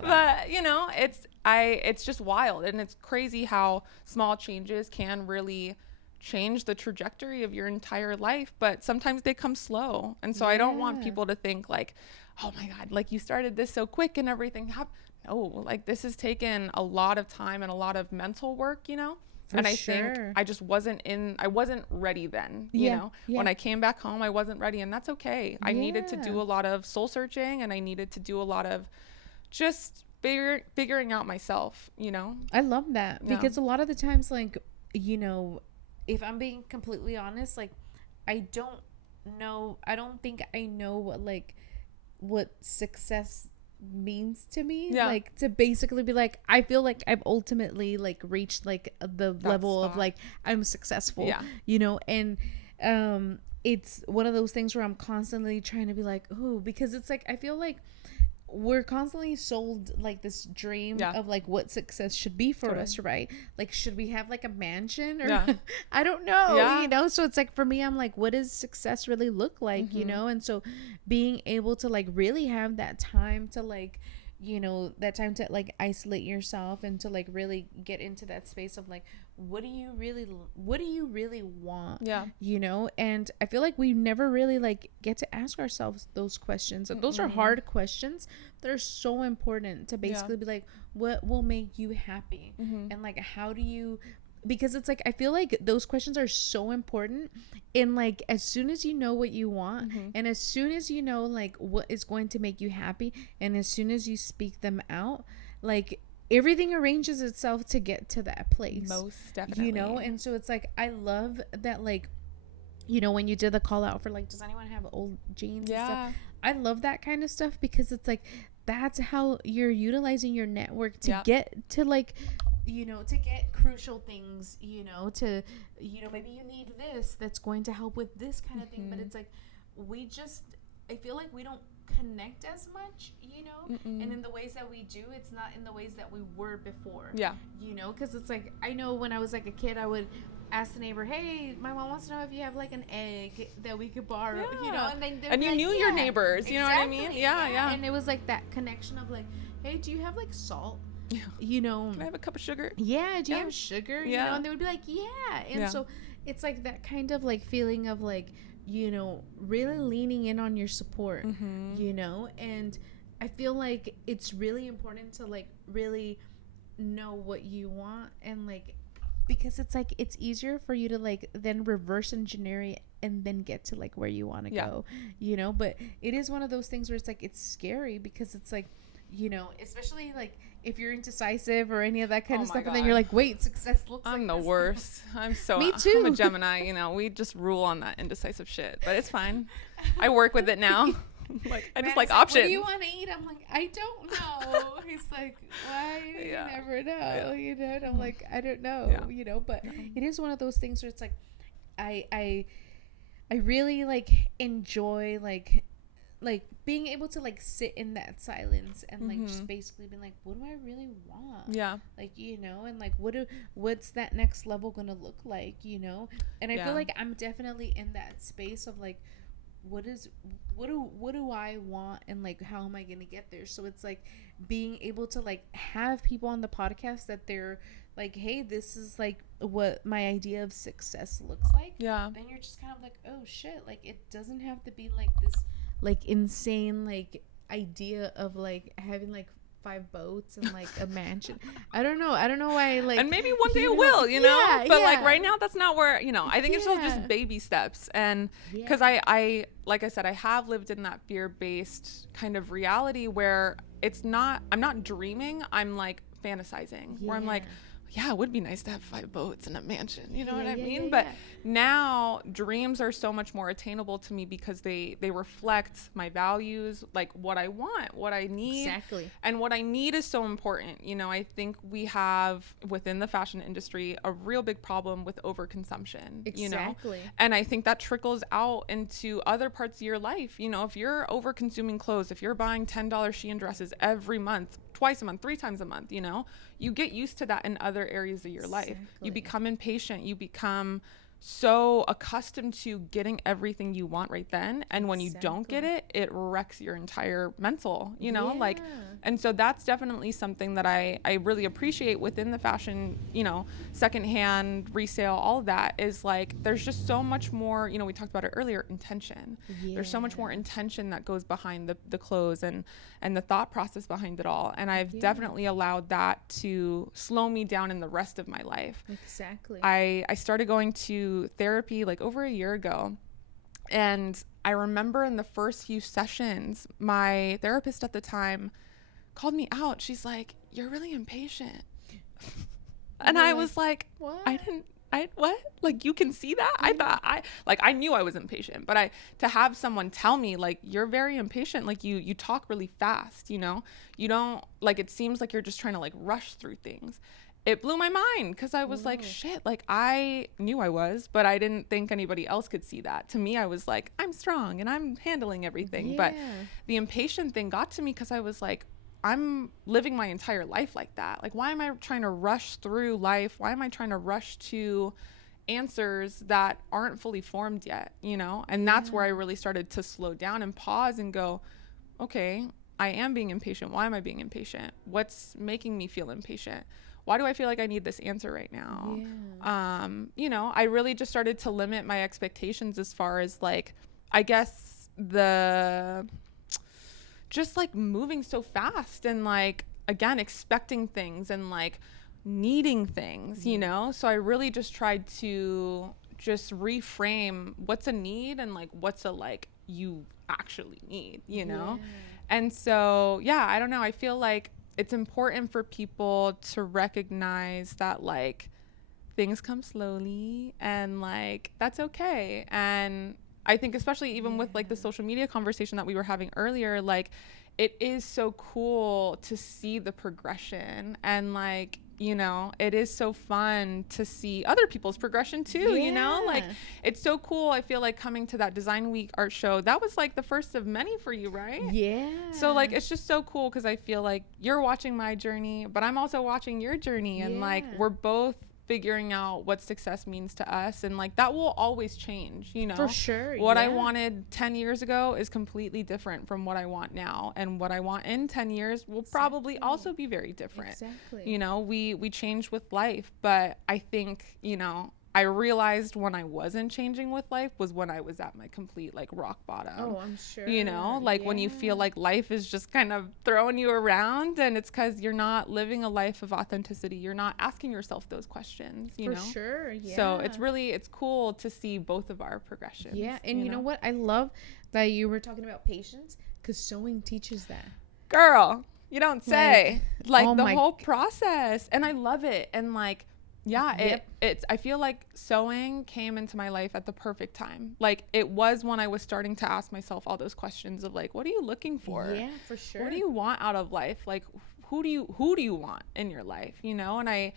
But you know, it's just wild, and it's crazy how small changes can really change the trajectory of your entire life, but sometimes they come slow. And so I don't want people to think like, oh my God, like you started this so quick and everything happened. No, like this has taken a lot of time and a lot of mental work, you know? And I think I just wasn't ready then, you know? When I came back home, I wasn't ready, and that's okay. I needed to do a lot of soul searching, and I needed to do a lot of just figuring out myself, you know? I love that, because a lot of the times, like, you know, if I'm being completely honest, like I don't think I know what success means to me. Like to basically be like, I feel like I've ultimately like reached like the level of like I'm successful, you know? And it's one of those things where I'm constantly trying to be like, ooh, because it's like I feel like we're constantly sold like this dream of like what success should be for us, right? Like, should we have like a mansion or I don't know, you know? So it's like, for me, I'm like, what does success really look like, you know? And so being able to like really have that time to like, you know, that time to like isolate yourself and to like really get into that space of like, what do you really want, you know? And I feel like we never really like get to ask ourselves those questions, and those are hard questions that are so important to basically be like, what will make you happy, and like how do you, because it's like I feel like those questions are so important. And like as soon as you know what you want, and as soon as you know like what is going to make you happy, and as soon as you speak them out, like everything arranges itself to get to that place. Most definitely. You know? And so it's like I love that, like, you know, when you did the call out for like, does anyone have old jeans and stuff? I love that kind of stuff, because it's like that's how you're utilizing your network to Yep. get to like, to get crucial things, to, maybe you need this that's going to help with this kind of thing. But it's like, I feel like we don't connect as much, and in the ways that we do, it's not in the ways that we were before. Yeah. Because it's like, I know when I was like a kid, I would ask the neighbor, hey, my mom wants to know if you have like an egg that we could borrow, and you knew your neighbors, you know what I mean? Yeah. And it was like that connection of like, hey, do you have like salt? Yeah. Can I have a cup of sugar? Yeah, do you have sugar? Yeah. And they would be like, yeah. And so it's like that kind of like feeling of like, really leaning in on your support, and I feel like it's really important to like really know what you want, and like, because it's like it's easier for you to like then reverse engineer it and then get to like where you want to go, but it is one of those things where it's like it's scary, because it's like, especially like if you're indecisive or any of that kind of stuff, and then you're like, wait, success looks like I'm the worst. I'm so Me too. I'm a Gemini, we just rule on that indecisive shit, but it's fine. I work with it now. Like, I just like options. What do you want to eat? I'm like, I don't know. He's like, why? You never know, and I'm like, I don't know, but it is one of those things where it's like, I really like enjoy like being able to like sit in that silence and like just basically be like, what do I really want? Yeah. Like, and like what's that next level gonna look like, and I feel like I'm definitely in that space of like, what do I want, and like how am I gonna get there? So it's like being able to like have people on the podcast that they're like, hey, this is like what my idea of success looks like. Yeah. Then you're just kind of like, oh shit, like it doesn't have to be like this like insane like idea of like having like 5 boats and like a mansion. I don't know why, like, and maybe one day it will, but like right now that's not where, I think it's just baby steps. And because I like I said, I have lived in that fear-based kind of reality where I'm not dreaming, I'm like fantasizing, where I'm like, yeah, it would be nice to have 5 boats and a mansion, you know what I mean? But now dreams are so much more attainable to me because they reflect my values, like what I want, what I need. Exactly. And what I need is so important. I think we have within the fashion industry a real big problem with overconsumption. Exactly. And I think that trickles out into other parts of your life. If you're over consuming clothes, if you're buying $10 Shein dresses every month, twice a month, 3 times a month, you get used to that in other areas of your life. You become impatient. You become so accustomed to getting everything you want right then, and when you don't get it, it wrecks your entire mental, like, and so that's definitely something that I really appreciate within the fashion, secondhand, resale, all of that is like, there's just so much more, we talked about it earlier, intention. There's so much more intention that goes behind the clothes and the thought process behind it all, and I've definitely allowed that to slow me down in the rest of my life. Exactly. I started going to therapy like over a year ago, and I remember in the first few sessions my therapist at the time called me out. She's like, you're really impatient. And I was like, what? What? Like, you can see that? I thought I knew I was impatient, but to have someone tell me like, you're very impatient, like you talk really fast, you don't, like, it seems like you're just trying to like rush through things. It blew my mind, because I was like, shit, like I knew I was, but I didn't think anybody else could see that. To me, I was like, I'm strong and I'm handling everything. But the impatient thing got to me, because I was like, I'm living my entire life like that. Like, why am I trying to rush through life? Why am I trying to rush to answers that aren't fully formed yet, And that's where I really started to slow down and pause and go, okay, I am being impatient. Why am I being impatient? What's making me feel impatient? Why do I feel like I need this answer right now? I really just started to limit my expectations as far as like, I guess just like moving so fast and like, again, expecting things and like needing things, So I really just tried to just reframe what's a need and like what's a like you actually need, And so, I don't know. I feel like it's important for people to recognize that like things come slowly and like that's okay. And I think especially even with like the social media conversation that we were having earlier, like it is so cool to see the progression, and like, you know, it is so fun to see other people's progression too, you know, like it's so cool. I feel like coming to that Design Week art show, that was like the first of many for you, right? Yeah. So like, it's just so cool because I feel like you're watching my journey, but I'm also watching your journey, and like we're both figuring out what success means to us, and like that will always change, you know. For sure. What I wanted 10 years ago is completely different from what I want now, and what I want in 10 years will probably also be very different. Exactly. You know, we change with life, but I think, you know, I realized when I wasn't changing with life was when I was at my complete like rock bottom. Oh, I'm sure. You know, like when you feel like life is just kind of throwing you around, and it's because you're not living a life of authenticity. You're not asking yourself those questions, you know? For sure. Yeah. So it's cool to see both of our progressions. Yeah. And you know what? I love that you were talking about patience, because sewing teaches that. Girl, you don't say. Like oh the my whole process. And I love it. And like, yeah, it's I feel like sewing came into my life at the perfect time. Like it was when I was starting to ask myself all those questions of like, what are you looking for? Yeah, for sure. What do you want out of life? Like who do you want in your life, you know? And I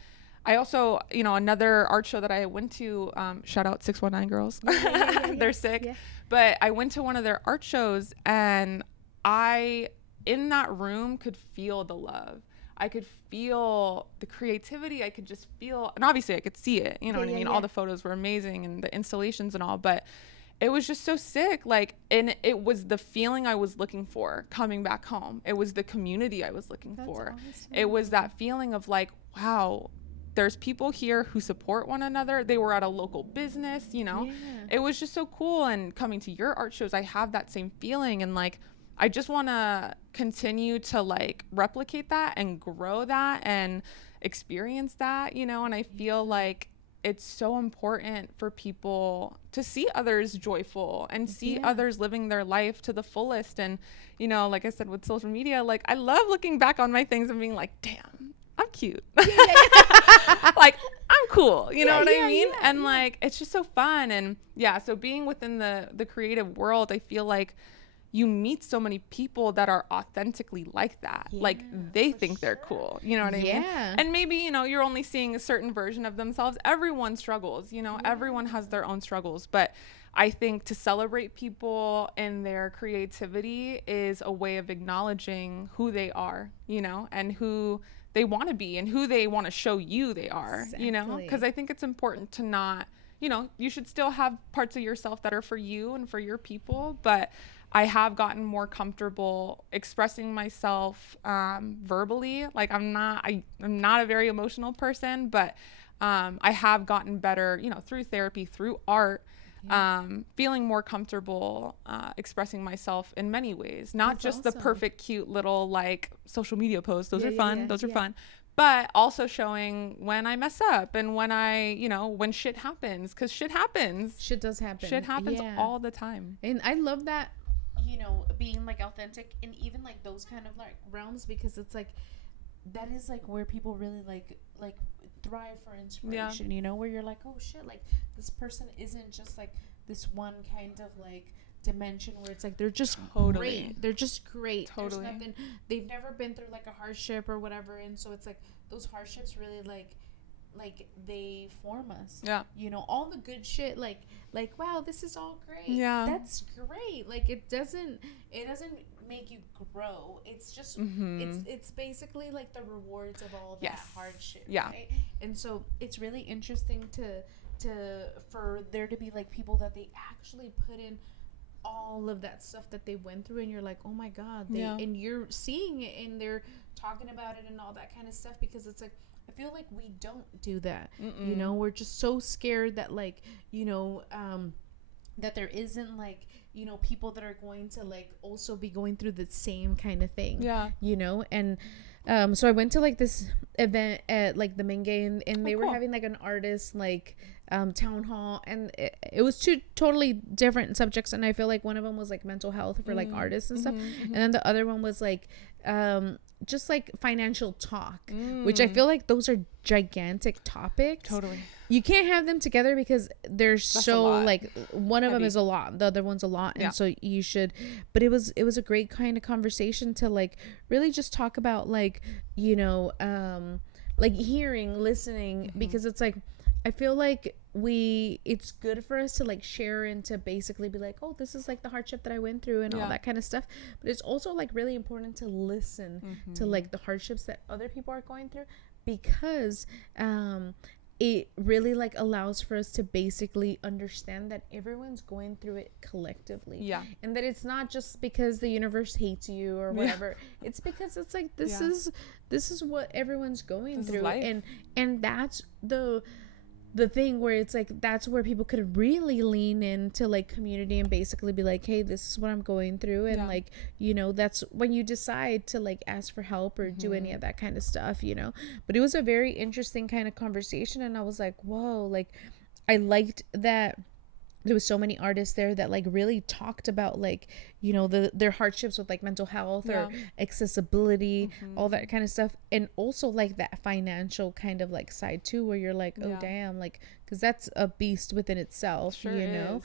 also, you know, another art show that I went to, shout out 619 girls. They're sick. Yeah. But I went to one of their art shows, and I in that room could feel the love. I could feel the creativity. I could just feel, and obviously I could see it, you know what I mean? All the photos were amazing, and the installations and all, but it was just so sick. Like, and it was the feeling I was looking for coming back home. It was the community I was looking for. Awesome. It was that feeling of like, wow, there's people here who support one another. They were at a local business, you know? It was just so cool. And coming to your art shows, I have that same feeling, and like, I just want to continue to like replicate that and grow that and experience that, you know. And I feel like it's so important for people to see others joyful and see others living their life to the fullest. And, you know, like I said, with social media, like I love looking back on my things and being like, damn, I'm cute. Like I'm cool, you know what I mean? And like, it's just so fun. And yeah, so being within the creative world, I feel like you meet so many people that are authentically like that. Like they think they're cool. You know what I mean? And maybe, you know, you're only seeing a certain version of themselves. Everyone struggles, you know, everyone has their own struggles. But I think to celebrate people and their creativity is a way of acknowledging who they are, you know, and who they want to be and who they want to show you they are, you know, because I think it's important to not, you know, you should still have parts of yourself that are for you and for your people. But I have gotten more comfortable expressing myself verbally. Like I'm not a very emotional person, but I have gotten better, you know, through therapy, through art, feeling more comfortable expressing myself in many ways. Not just the perfect, cute little like social media posts. Those are fun. Those are fun. But also showing when I mess up and when I, you know, when shit happens, because shit happens. Shit does happen. Shit happens all the time. And I love that, you know, being like authentic in even like those kind of like realms, because it's like that is like where people really like thrive for inspiration, you know, where you're like, oh shit, like this person isn't just like this one kind of like dimension where it's like they're just great. They're just great. There's nothing, they've never been through like a hardship or whatever, and so it's like those hardships really like they form us. You know, all the good shit, like wow, this is all great. That's great. Like it doesn't make you grow. It's just it's basically like the rewards of all that hardship. Right? And so it's really interesting to for there to be like people that they actually put in all of that stuff that they went through, and you're like, oh my god, and you're seeing it and they're talking about it and all that kind of stuff, because it's like I feel like we don't do that. You know, we're just so scared that like, you know, that there isn't like, you know, people that are going to like also be going through the same kind of thing. You know, and so I went to like this event at like the Menge, and they were having like an artist like town hall, and it was two totally different subjects, and I feel like one of them was like mental health for like artists and stuff, and then the other one was like just like financial talk, which I feel like those are gigantic topics. Totally. You can't have them together because they're That's so a lot. like one of them Heavy. is a lot, the other one's a lot, and Yeah. so you should. But it was a great kind of conversation to like really just talk about like, you know, like hearing, listening, because it's like I feel like it's good for us to like share and to basically be like, oh, this is like the hardship that I went through and all that kind of stuff. But it's also like really important to listen to like the hardships that other people are going through, because it really like allows for us to basically understand that everyone's going through it collectively. Yeah. And that it's not just because the universe hates you or whatever. It's because it's like this is what everyone's going through. And that's the thing where it's like that's where people could really lean into like community and basically be like, hey, this is what I'm going through, and like, you know, that's when you decide to like ask for help or do any of that kind of stuff, you know. But it was a very interesting kind of conversation, and I was like, whoa, like I liked that there was so many artists there that like really talked about like, you know, their hardships with like mental health or accessibility, all that kind of stuff, and also like that financial kind of like side too, where you're like, oh damn, like, because that's a beast within itself, you know.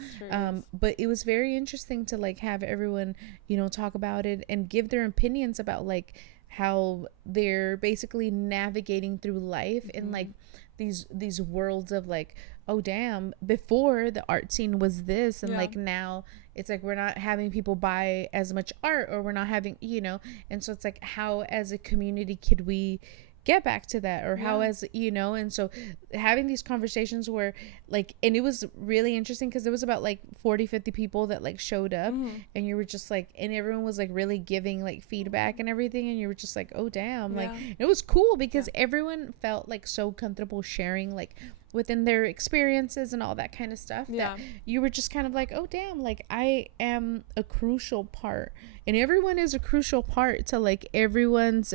But it was very interesting to like have everyone, you know, talk about it and give their opinions about like how they're basically navigating through life in like these worlds of like, oh damn, before the art scene was this, and like now it's like we're not having people buy as much art, or we're not having, you know. And so it's like, how as a community could we get back to that, or how as, you know. And so having these conversations where like, and it was really interesting because there was about like 40-50 people that like showed up, and you were just like, and everyone was like really giving like feedback and everything, and you were just like, oh damn, like it was cool because everyone felt like so comfortable sharing like within their experiences and all that kind of stuff, that you were just kind of like, oh damn, like I am a crucial part, and everyone is a crucial part to like everyone's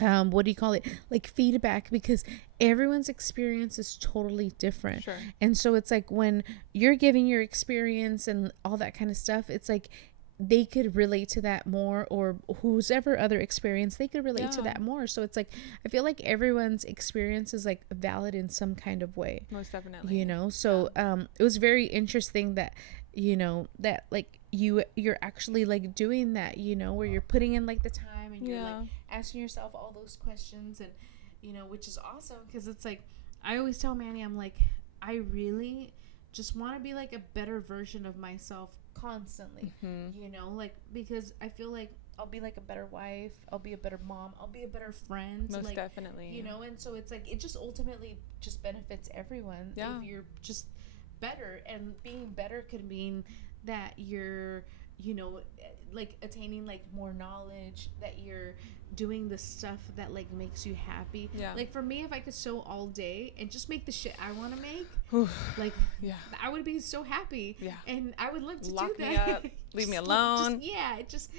what do you call it, like feedback, because everyone's experience is totally different. And so it's like when you're giving your experience and all that kind of stuff, it's like they could relate to that more, or whose ever other experience, they could relate to that more. So it's like I feel like everyone's experience is like valid in some kind of way, most definitely, you know. So it was very interesting that, you know, that like you're actually like doing that, you know, where you're putting in like the time and you're like asking yourself all those questions, and you know, which is awesome, because it's like I always tell Manny, I'm like, I really just want to be like a better version of myself constantly, you know, like, because I feel like I'll be like a better wife, I'll be a better mom, I'll be a better friend, most like, definitely, you know. And so it's like it just ultimately just benefits everyone if you're just better. And being better could mean that you're, you know, like attaining like more knowledge, that you're doing the stuff that like makes you happy. Like for me, if I could sew all day and just make the shit I want to make, like I would be so happy, and I would love to lock do me that. up, leave me alone. Just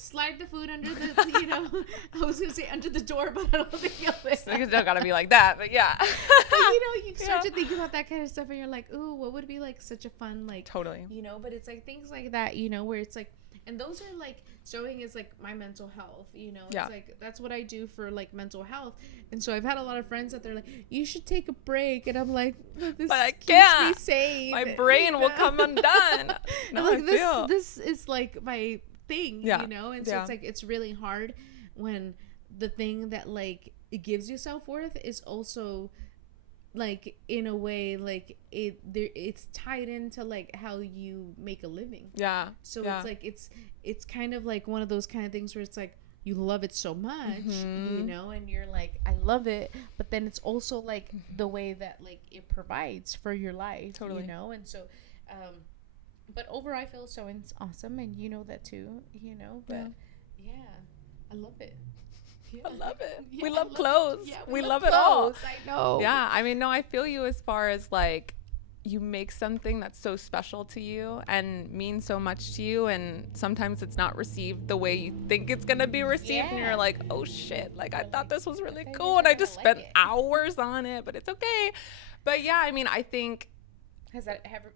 slide the food under the you know, I was gonna say under the door, but I don't think it don't gotta be like that, but but, you know, you start to think about that kind of stuff, and you're like, ooh, what would be like such a fun, like, totally, you know. But it's like things like that, you know, where it's like, and those are like, sewing is like my mental health, you know. It's like that's what I do for like mental health. And so I've had a lot of friends that they're like, you should take a break, and I'm like, this but I can't, keeps me sane. my brain will come undone. No, like this is like my thing, you know. And so it's like it's really hard when the thing that like it gives you self-worth is also like in a way like it's tied into like how you make a living. So it's like it's kind of like one of those kind of things where it's like you love it so much, you know, and you're like, I love it, but then it's also like the way that like it provides for your life, you know. And so but overall I feel sewing's awesome, and you know that too, you know. But I love it. I love it. We love clothes. We love it all. I know. I mean, no, I feel you as far as like you make something that's so special to you and means so much to you, and sometimes it's not received the way you think it's gonna be received, and you're like, oh shit, like I thought this was really cool, and I just spent hours on it, but it's okay. But I mean, I think Has that ever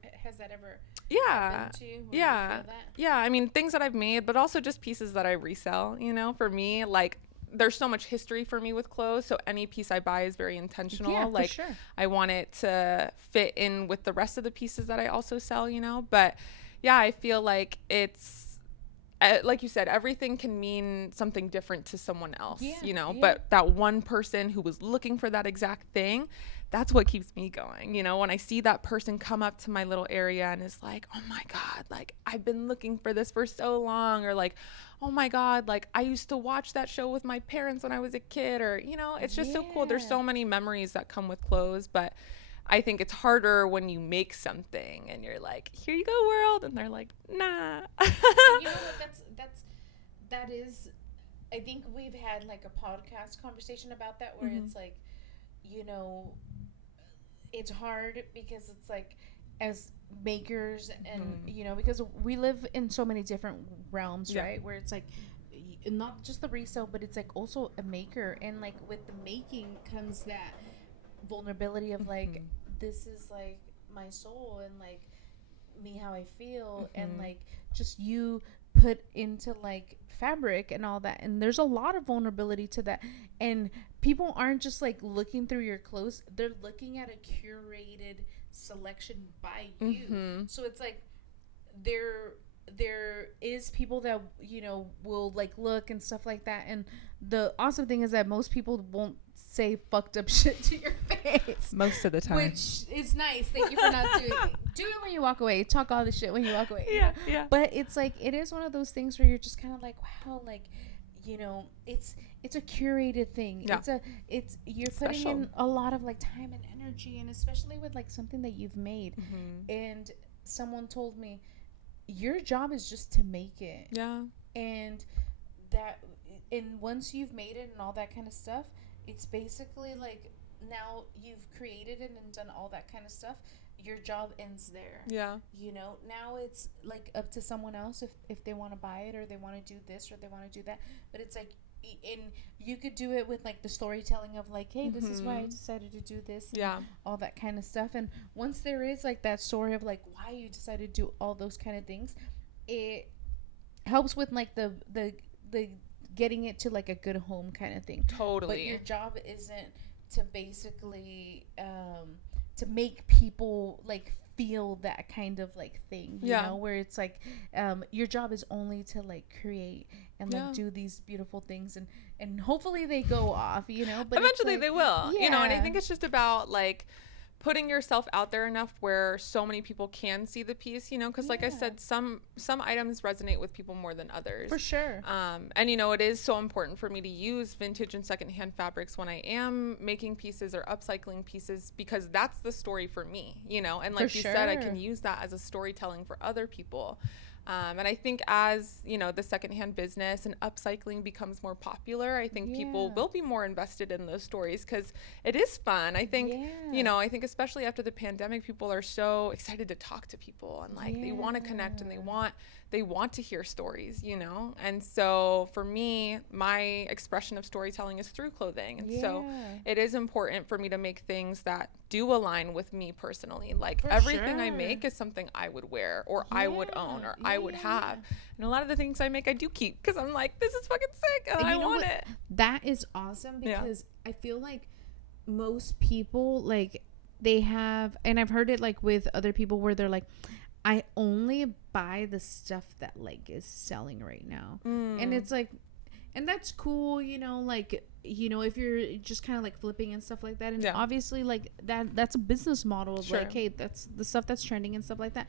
Yeah. happened to you? Where Yeah. you feel that? Yeah. I mean, things that I've made, but also just pieces that I resell, you know, for me, like, there's so much history for me with clothes. So any piece I buy is very intentional. Yeah, for like, sure. I want it to fit in with the rest of the pieces that I also sell, you know. But yeah, I feel like it's, like you said, everything can mean something different to someone else, Yeah, you know, yeah. but that one person who was looking for that exact thing, that's what keeps me going. You know, when I see that person come up to my little area and is like, oh my God, like, I've been looking for this for so long, or like, oh my God, like, I used to watch that show with my parents when I was a kid, or, you know, it's just so cool. There's Yeah. so many memories that come with clothes, but I think it's harder when you make something and you're like, here you go, world. And they're like, nah. And you know what? That is. I think we've had like a podcast conversation about that where it's like, you know, it's hard because it's like, as makers and you know, because we live in so many different realms, Yeah. right? Where it's like not just the resale, but it's like also a maker, and like with the making comes that vulnerability of like, this is like my soul and like me, how I feel, and like just you put into like fabric and all that, and there's a lot of vulnerability to that, and people aren't just like looking through your clothes, they're looking at a curated selection by you. So it's like there is people that, you know, will like look and stuff like that, and the awesome thing is that most people won't say fucked up shit to your face Most of the time. which is nice. Thank you for not doing it. Do it when you walk away. Talk all the shit when you walk away. Yeah, you know? yeah. But it's like, it is one of those things where you're just kind of like, wow, like, you know, it's a curated thing. Yeah. It's you're putting Special. in a lot of like time and energy, and especially with like something that you've made. And someone told me, your job is just to make it. Yeah. And once you've made it and all that kind of stuff, it's basically like, now you've created it and done all that kind of stuff, your job ends there. Yeah. You know, now it's like up to someone else if they want to buy it, or they want to do this, or they want to do that. But it's like, and you could do it with like the storytelling of like, hey, this is why I decided to do this, and Yeah. all that kind of stuff. And once there is like that story of like why you decided to do all those kind of things, it helps with like the getting it to like a good home kind of thing. Totally. But your job isn't to basically to make people like feel that kind of like thing, you know, where it's like your job is only to like create and like do these beautiful things, and hopefully they go off, you know, but eventually like, they will, you know, and I yeah. think it's just about like putting yourself out there enough where so many people can see the piece, you know, because like I said, some items resonate with people more than others. For sure. And you know, it is so important for me to use vintage and secondhand fabrics when I am making pieces or upcycling pieces, because that's the story for me, you know, and like For you said, I sure. can use that as a storytelling for other people. And I think as, you know, the secondhand business and upcycling becomes more popular, I think people will be more invested in those stories, because it is fun. I think, you know, I think especially after the pandemic, people are so excited to talk to people, and like they want to connect, and they want to hear stories, you know? And so for me, my expression of storytelling is through clothing. And so it is important for me to make things that do align with me personally. Like everything I make is something I would wear, or I would own, or I would have. And a lot of the things I make, I do keep, because I'm like, this is fucking sick, and I want it. That is awesome, because I feel like most people, like, they have, and I've heard it like with other people where they're like, I only buy the stuff that like is selling right now. And it's like, and that's cool, you know, like, you know, if you're just kind of like flipping and stuff like that, and obviously like that's a business model of like, hey, that's the stuff that's trending and stuff like that.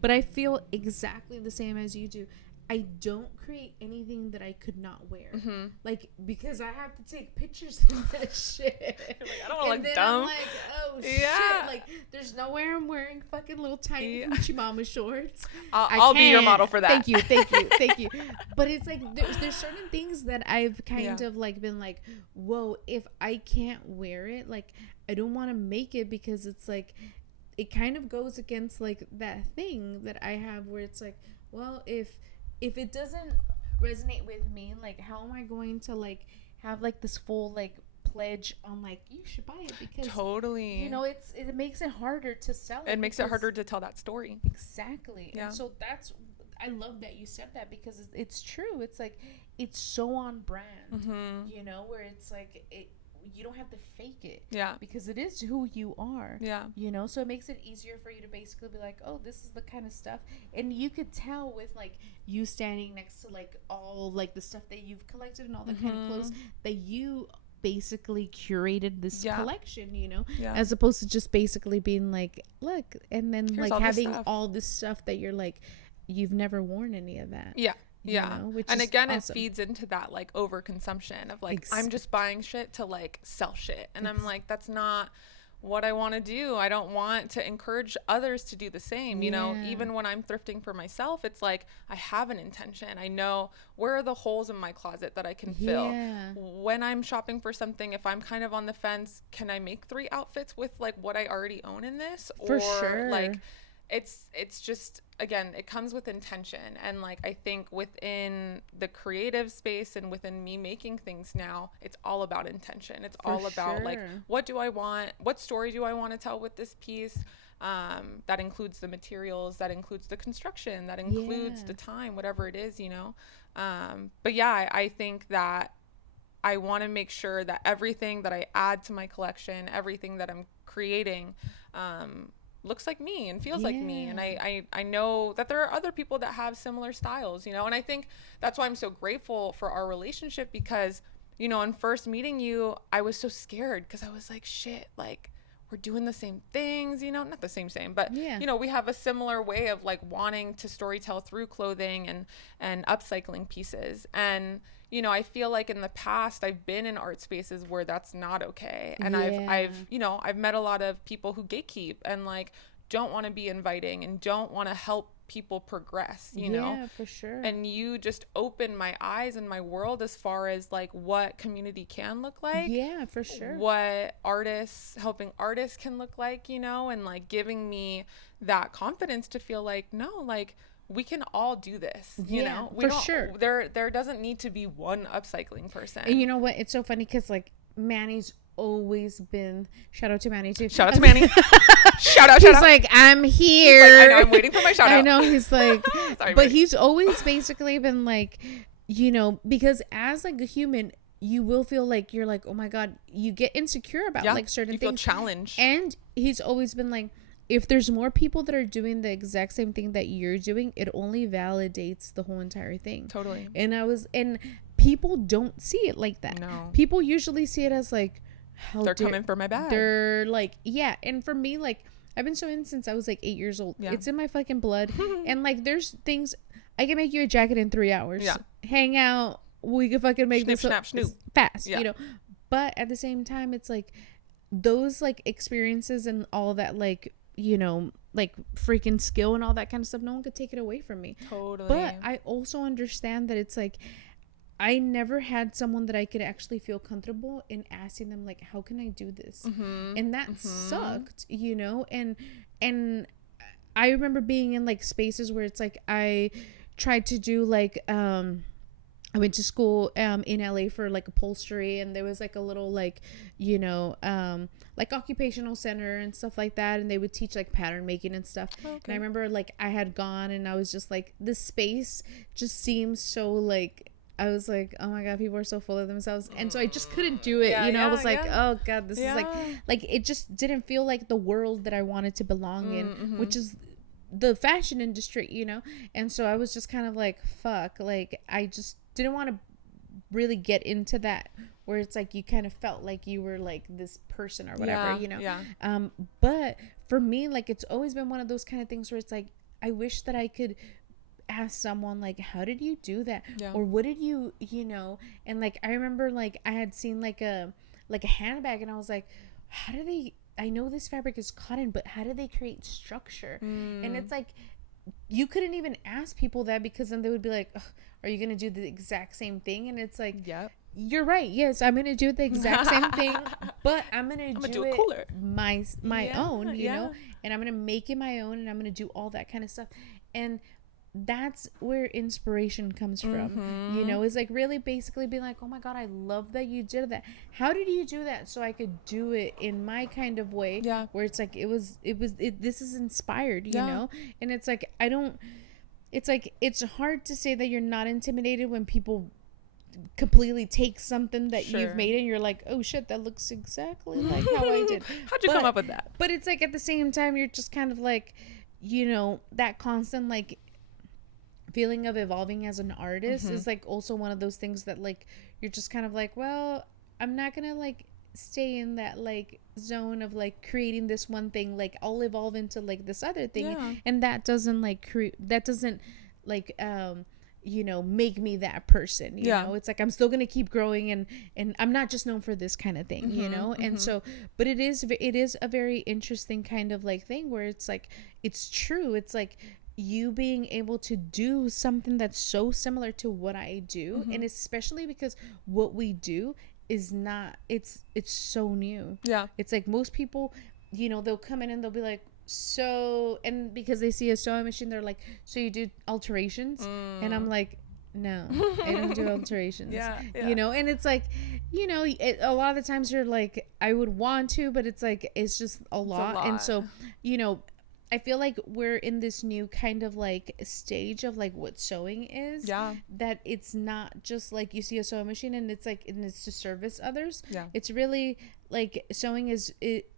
But I feel exactly the same as you do. I don't create anything that I could not wear, like, because I have to take pictures of that shit. Like, I don't want to look then dumb. I'm like, oh shit! Like, there's nowhere I'm wearing fucking little tiny Gucci mama shorts. I'll be your model for that. Thank you. But it's like there's certain things that I've kind of like been like, whoa, if I can't wear it, like, I don't want to make it, because it's like, it kind of goes against like that thing that I have where it's like, well, if it doesn't resonate with me, like, how am I going to like have like this full like pledge on like you should buy it because Totally. you know it makes it harder to sell it. It makes it harder to tell that story. Exactly. Yeah. And so I love that you said that because it's true. It's like it's so on brand, you know, where it's like you don't have to fake it. Yeah. Because it is who you are. Yeah. You know, so it makes it easier for you to basically be like, oh, this is the kind of stuff. And you could tell with like you standing next to like all like the stuff that you've collected and all the kind of clothes that you basically curated this collection, you know, as opposed to just basically being like, look, and then here's like having all this stuff that you're like, you've never worn any of that. Yeah. Yeah. You know, which and is again, awesome. It feeds into that like overconsumption of like, I'm just buying shit to like sell shit. And I'm like, that's not what I want to do. I don't want to encourage others to do the same. You know, even when I'm thrifting for myself, it's like I have an intention. I know where are the holes in my closet that I can fill. When I'm shopping for something, if I'm kind of on the fence, can I make 3 outfits with like what I already own in this? For sure. Like it's just, again, it comes with intention. And like I think within the creative space and within me making things now, it's all about intention. It's all about like, what do I want? What story do I want to tell with this piece? That includes the materials, that includes the construction, that includes the time, whatever it is, you know. But yeah, I think that I want to make sure that everything that I add to my collection, everything that I'm creating, looks like me and feels like me. And I know that there are other people that have similar styles, you know, and I think that's why I'm so grateful for our relationship because, you know, in first meeting you, I was so scared because I was like, shit, like we're doing the same things, you know, not the same, but you know, we have a similar way of like wanting to storytell through clothing and upcycling pieces. And, you know, I feel like in the past I've been in art spaces where that's not okay. And I've, you know, I've met a lot of people who gatekeep and like don't want to be inviting and don't want to help people progress, you know? Yeah, for sure. And you just opened my eyes and my world as far as like what community can look like. Yeah, for sure. What helping artists can look like, you know, and like giving me that confidence to feel like, no, like we can all do this, you know? For sure. There doesn't need to be one upcycling person. And you know what? It's so funny because like Manny's always been, shout out to Manny too. Shout out to Manny. shout out. He's like, I'm here. He's like, I know, I'm waiting for my shout out. I know. He's like, Sorry, but Manny. he's always basically been like, you know, because as like a human, you will feel like you're like, oh my God, you get insecure about like certain things. You feel challenged. And he's always been like, if there's more people that are doing the exact same thing that you're doing, it only validates the whole entire thing. Totally. And people don't see it like that. No. People usually see it as like, they're coming for my bag. They're like, yeah. And for me, like, I've been sewing since I was like 8 years old. Yeah. It's in my fucking blood. And like, there's things, I can make you a jacket in 3 hours. Yeah. Hang out. We can fucking make snip, this snap, snoop. Fast, you know. But at the same time, it's like those like experiences and all that, like, you know, like freaking skill and all that kind of stuff, no one could take it away from me. Totally. But I also understand that it's like I never had someone that I could actually feel comfortable in asking them like, how can I do this? And that sucked, you know. And I remember being in like spaces where it's like I tried to do like I went to school in LA for like upholstery, and there was like a little like, you know, like occupational center and stuff like that, and they would teach like pattern making and stuff. Okay. And I remember like I had gone and I was just like, this space just seems so like, I was like, oh my God, people are so full of themselves. And so I just couldn't do it. You know, I was like, oh God, this is like it just didn't feel like the world that I wanted to belong in, which is the fashion industry, you know? And so I was just kind of like, fuck, like I just didn't want to really get into that where it's like you kind of felt like you were like this person or whatever, you know? But for me, like it's always been one of those kind of things where it's like, I wish that I could ask someone like, how did you do that? Or what did you know? And like I remember like I had seen like a handbag, and I was like, how do they, I know this fabric is cotton, but how do they create structure? And it's like you couldn't even ask people that, because then they would be like, are you gonna do the exact same thing? And it's like, you're right, yes, I'm gonna do the exact same thing, but I'm gonna do it cooler, my own, you know, and I'm gonna make it my own, and I'm gonna do all that kind of stuff. And that's where inspiration comes from. You know, it's like really basically being like, oh my God, I love that you did that. How did you do that so I could do it in my kind of way? Yeah. Where it's like this is inspired, you Yeah. know? And it's like it's like it's hard to say that you're not intimidated when people completely take something that Sure. you've made and you're like, oh shit, that looks exactly like how I did. How'd you come up with that? But it's like at the same time you're just kind of like, you know, that constant like feeling of evolving as an artist is like also one of those things that like you're just kind of like, well, I'm not gonna like stay in that like zone of like creating this one thing. Like I'll evolve into like this other thing. Yeah. And that doesn't like that doesn't like you know, make me that person, you know. It's like I'm still gonna keep growing, and I'm not just known for this kind of thing, you know. And so, but it is a very interesting kind of like thing where it's like it's true. It's like you being able to do something that's so similar to what I do, and especially because what we do is not, it's so new. Yeah. It's like most people, you know, they'll come in and they'll be like, so, and because they see a sewing machine, they're like, so you do alterations? And I'm like, no, I don't do alterations. Yeah. You know, and it's like, you know, a lot of the times you're like, I would want to, but it's like, it's just a lot. And so, you know, I feel like we're in this new kind of like stage of like what sewing is. Yeah. That it's not just like you see a sewing machine and it's like, and it's to service others. Yeah. It's really like sewing is it.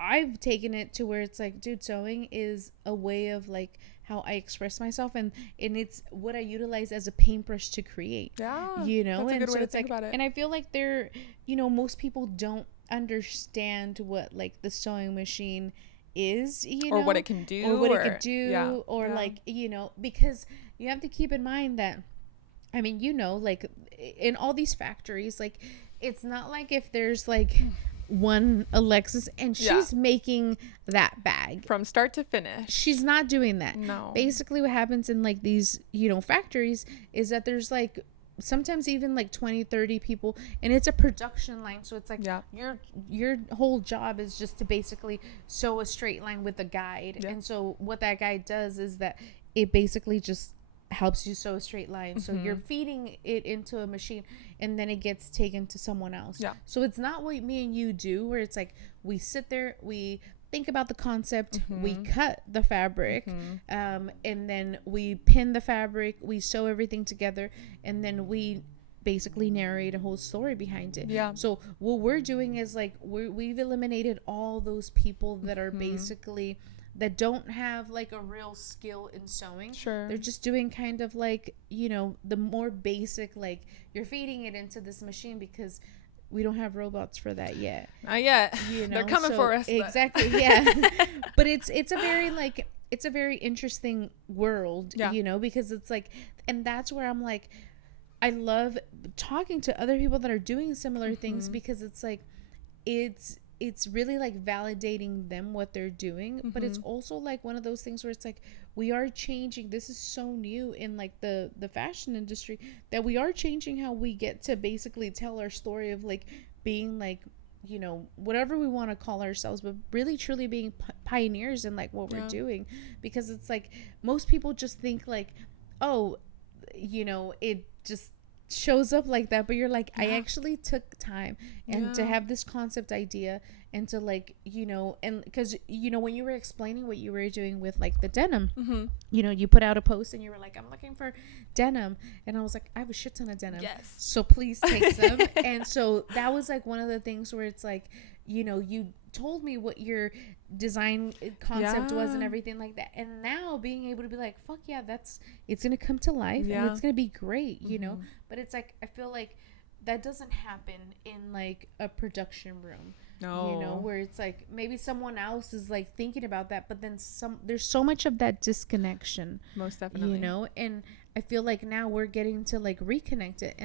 I've taken it to where it's like, dude, sewing is a way of like how I express myself, and it's what I utilize as a paintbrush to create. Yeah. You know, that's a and good so way to it's think like, about it. and I feel like they're, you know, most people don't understand what like the sewing machine is, you know, or what it can do, or what it could do, or yeah. like, you know, because you have to keep in mind that, I mean, you know, like in all these factories, like it's not like if there's like one Alexis and she's making that bag from start to finish. She's not doing that. No. Basically what happens in like these, you know, factories is that there's like sometimes even like 20-30 people, and it's a production line, so it's like your whole job is just to basically sew a straight line with a guide. And so what that guide does is that it basically just helps you sew a straight line. So you're feeding it into a machine and then it gets taken to someone else. So it's not what me and you do, where it's like we sit there, we think about the concept, we cut the fabric, and then we pin the fabric, we sew everything together, and then we basically narrate a whole story behind it. So what we're doing is like we've eliminated all those people that are basically that don't have like a real skill in sewing. They're just doing kind of like, you know, the more basic, like you're feeding it into this machine because we don't have robots for that yet. Not yet. You know, they're coming for us. Exactly. Yeah. But it's a very like, it's a very interesting world, you know, because it's like, and that's where I'm like, I love talking to other people that are doing similar things, because it's like, it's really like validating them, what they're doing, but it's also like one of those things where it's like we are changing. This is so new in like the fashion industry, that we are changing how we get to basically tell our story of like being like, you know, whatever we want to call ourselves, but really truly being pioneers in like what we're doing. Because it's like most people just think like, oh, you know, it just shows up like that, but you're like, I actually took time and to have this concept idea and to like, you know, and because, you know, when you were explaining what you were doing with like the denim, you know, you put out a post and you were like, I'm looking for denim, and I was like, I have a shit ton of denim, so please take some. And so that was like one of the things where it's like, you know, you told me what your design concept was and everything like that, and now being able to be like, fuck yeah, it's gonna come to life and it's gonna be great, you know. But it's like, I feel like that doesn't happen in like a production room, you know, where it's like maybe someone else is like thinking about that, but then there's so much of that disconnection, most definitely, you know. And I feel like now we're getting to like reconnect it,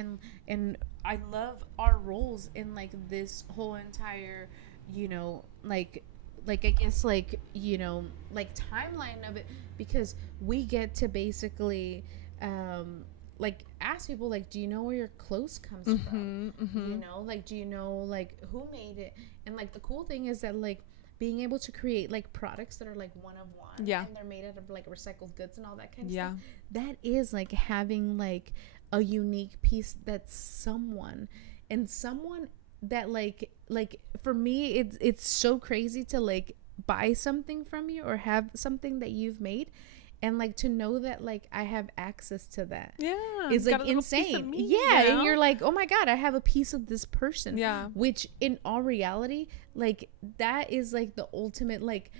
and I love our roles in like this whole entire, you know, like I guess like, you know, like timeline of it, because we get to basically like ask people like, do you know where your clothes comes from? You know, like, do you know like who made it? And like the cool thing is that like being able to create like products that are like one of one, Yeah. and they're made out of like recycled goods and all that kind of Yeah. stuff. That is like having like a unique piece that's someone that like for me, it's so crazy to like buy something from you or have something that you've made, and like to know that like I have access to that. Yeah. It's got like a little piece of insane. me, Yeah, you know? and you're like, oh my god, I have a piece of this person. Yeah. Which in all reality, like that is like the ultimate like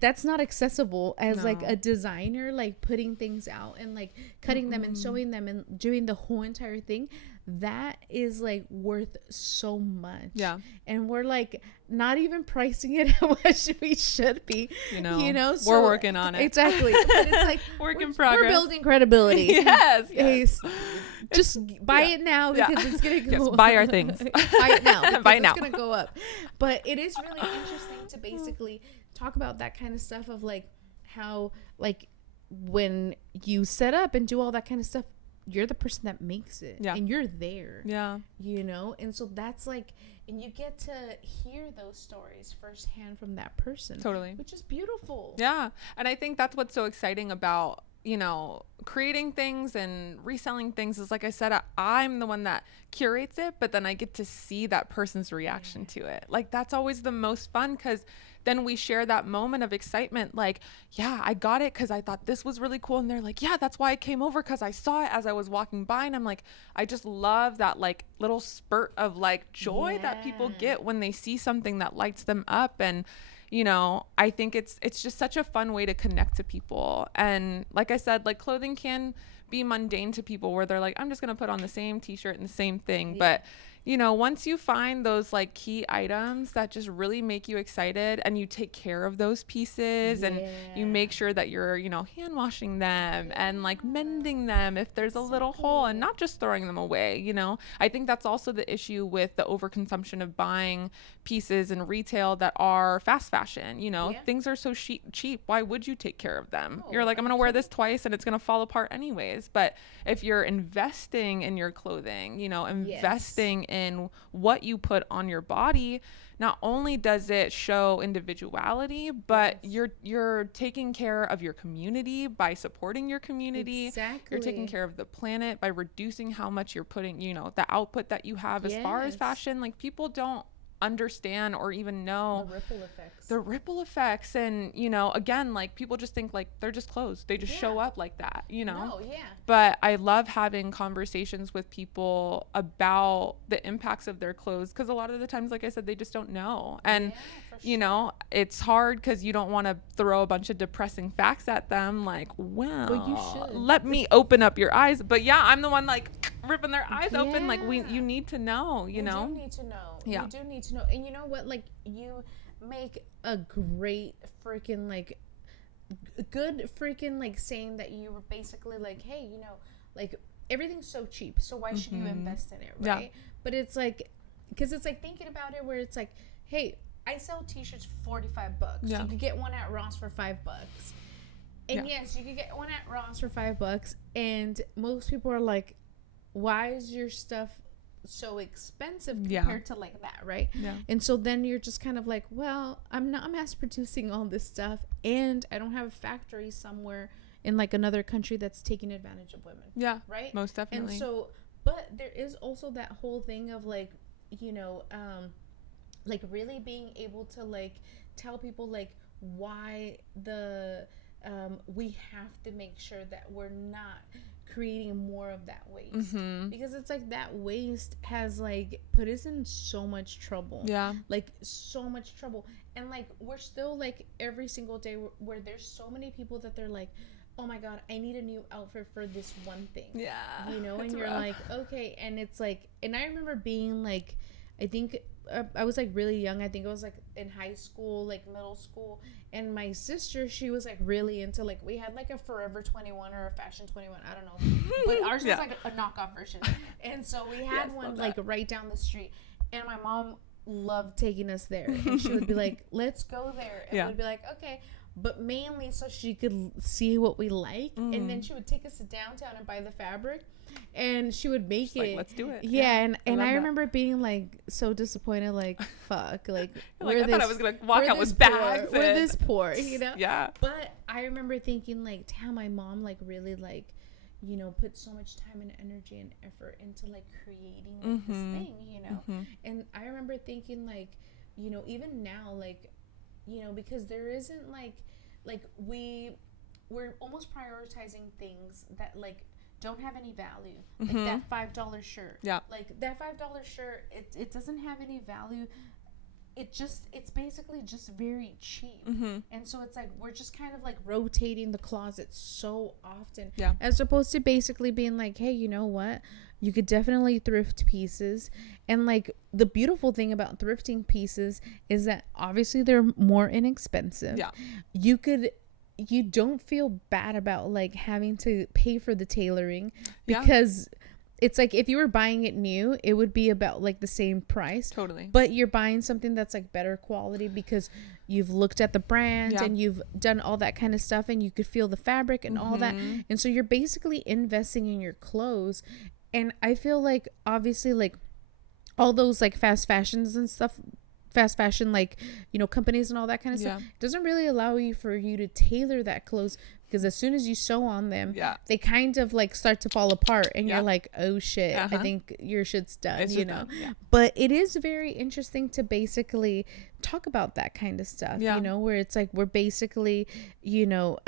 that's not accessible as like No. a designer, like putting things out and like cutting them and sewing them and doing the whole entire thing. That is like worth so much. Yeah. And we're like not even pricing it how much we should be. You know, so, we're working on it. Exactly. But it's like Work in we're progress. building credibility. Yes. Hey, Yes. just buy it now Yeah. because it's gonna go. Yes, buy our things. Buy it now. Because Buy it's now. gonna go up. But it is really interesting to basically talk about that kind of stuff of like how like when you set up and do all that kind of stuff, you're the person that makes it. Yeah. And you're there. Yeah. You know? And so that's like, and you get to hear those stories firsthand from that person. Totally. Which is beautiful. Yeah. And I think that's what's so exciting about, you know, creating things and reselling things is, like I said, I'm the one that curates it, but then I get to see that person's reaction to it. Like, that's always the most fun, because then we share that moment of excitement. Like, yeah, I got it because I thought this was really cool. And they're like, yeah, that's why I came over, because I saw it as I was walking by. And I'm like, I just love that like little spurt of like joy that people get when they see something that lights them up. And you know, I think it's just such a fun way to connect to people. And like I said, like clothing can be mundane to people where they're like, I'm just going to put on the same t-shirt and the same thing. But you know, once you find those like key items that just really make you excited, and you take care of those pieces and you make sure that you're, you know, hand washing them and like mending them if there's a little hole, and not just throwing them away, you know. I think that's also the issue with the overconsumption of buying pieces in retail that are fast fashion. You know, things are so cheap. Why would you take care of them? You're like, I'm going to wear this twice and it's going to fall apart anyways. But if you're investing in your clothing, you know, investing in what you put on your body, not only does it show individuality, but you're taking care of your community by supporting your community. You're taking care of the planet by reducing how much you're putting, you know, the output that you have as far as fashion. Like, people don't understand or even know the ripple effects. And you know, again, like people just think like they're just clothes, they just show up like that, you know. But I love having conversations with people about the impacts of their clothes, because a lot of the times, like I said, they just don't know. And you know, it's hard because you don't want to throw a bunch of depressing facts at them, like, well, you should. let me open up your eyes. But yeah, I'm the one like ripping their eyes open. Like, you need to know, you know. You do need to know. You do need to know. And you know what? Like, you make a great freaking like good freaking like saying that you were basically like, hey, you know, like everything's so cheap, so why should you invest in it, right? But it's like, because it's like thinking about it where it's like, hey, I sell t-shirts for $45. You could get one at Ross for $5. And yes, you could get one at Ross for $5. And most people are like, why is your stuff so expensive compared to like that, right? And so then you're just kind of like, well, I'm not mass producing all this stuff, and I don't have a factory somewhere in like another country that's taking advantage of women. Right? Most definitely. And so, but there is also that whole thing of like, you know, like really being able to like tell people like why the we have to make sure that we're not creating more of that waste, because it's like that waste has like put us in so much trouble, like so much trouble. And like we're still like every single day where there's so many people that they're like, oh my god, I need a new outfit for this one thing, you know. And you're like, okay. And it's like, and I remember being like, I think I was like really young. I think I was like in high school, like middle school. And my sister, she was like really into like, we had like a Forever 21 or a Fashion 21, I don't know, but ours was like a knockoff version. And so we had one like right down the street, and my mom loved taking us there, and she would be like, let's go there, and we'd be like, okay. but mainly so she could see what we like. And then she would take us to downtown and buy the fabric, and she would make Just it. like, let's do it. Yeah, and I that. remember being like so disappointed, like fuck, like Like, I thought I was gonna walk out with bags. We're this poor, you know. Yeah. But I remember thinking like, damn, my mom like really like, you know, put so much time and energy and effort into like creating like this thing, you know. And I remember thinking like, you know, even now, like, you know, because there isn't like we're almost prioritizing things that like don't have any value, like that $5 shirt. Yeah. Like that $5 shirt, it doesn't have any value. It's basically just very cheap. And so it's like we're just kind of like rotating the closet so often, as opposed to basically being like, hey, you know what, you could definitely thrift pieces. And like the beautiful thing about thrifting pieces is that obviously they're more inexpensive. You don't feel bad about like having to pay for the tailoring, because it's like if you were buying it new, it would be about like the same price. Totally. But you're buying something that's like better quality because you've looked at the brand and you've done all that kind of stuff, and you could feel the fabric and all that. And so you're basically investing in your clothes. And I feel like obviously like all those like fast fashion, like, you know, companies and all that kind of stuff doesn't really allow you to tailor that clothes, because as soon as you sew on them, they kind of like start to fall apart, and you're like, oh shit, I think your shit's done, it's you know. But it is very interesting to basically talk about that kind of stuff, you know, where it's like we're basically, you know,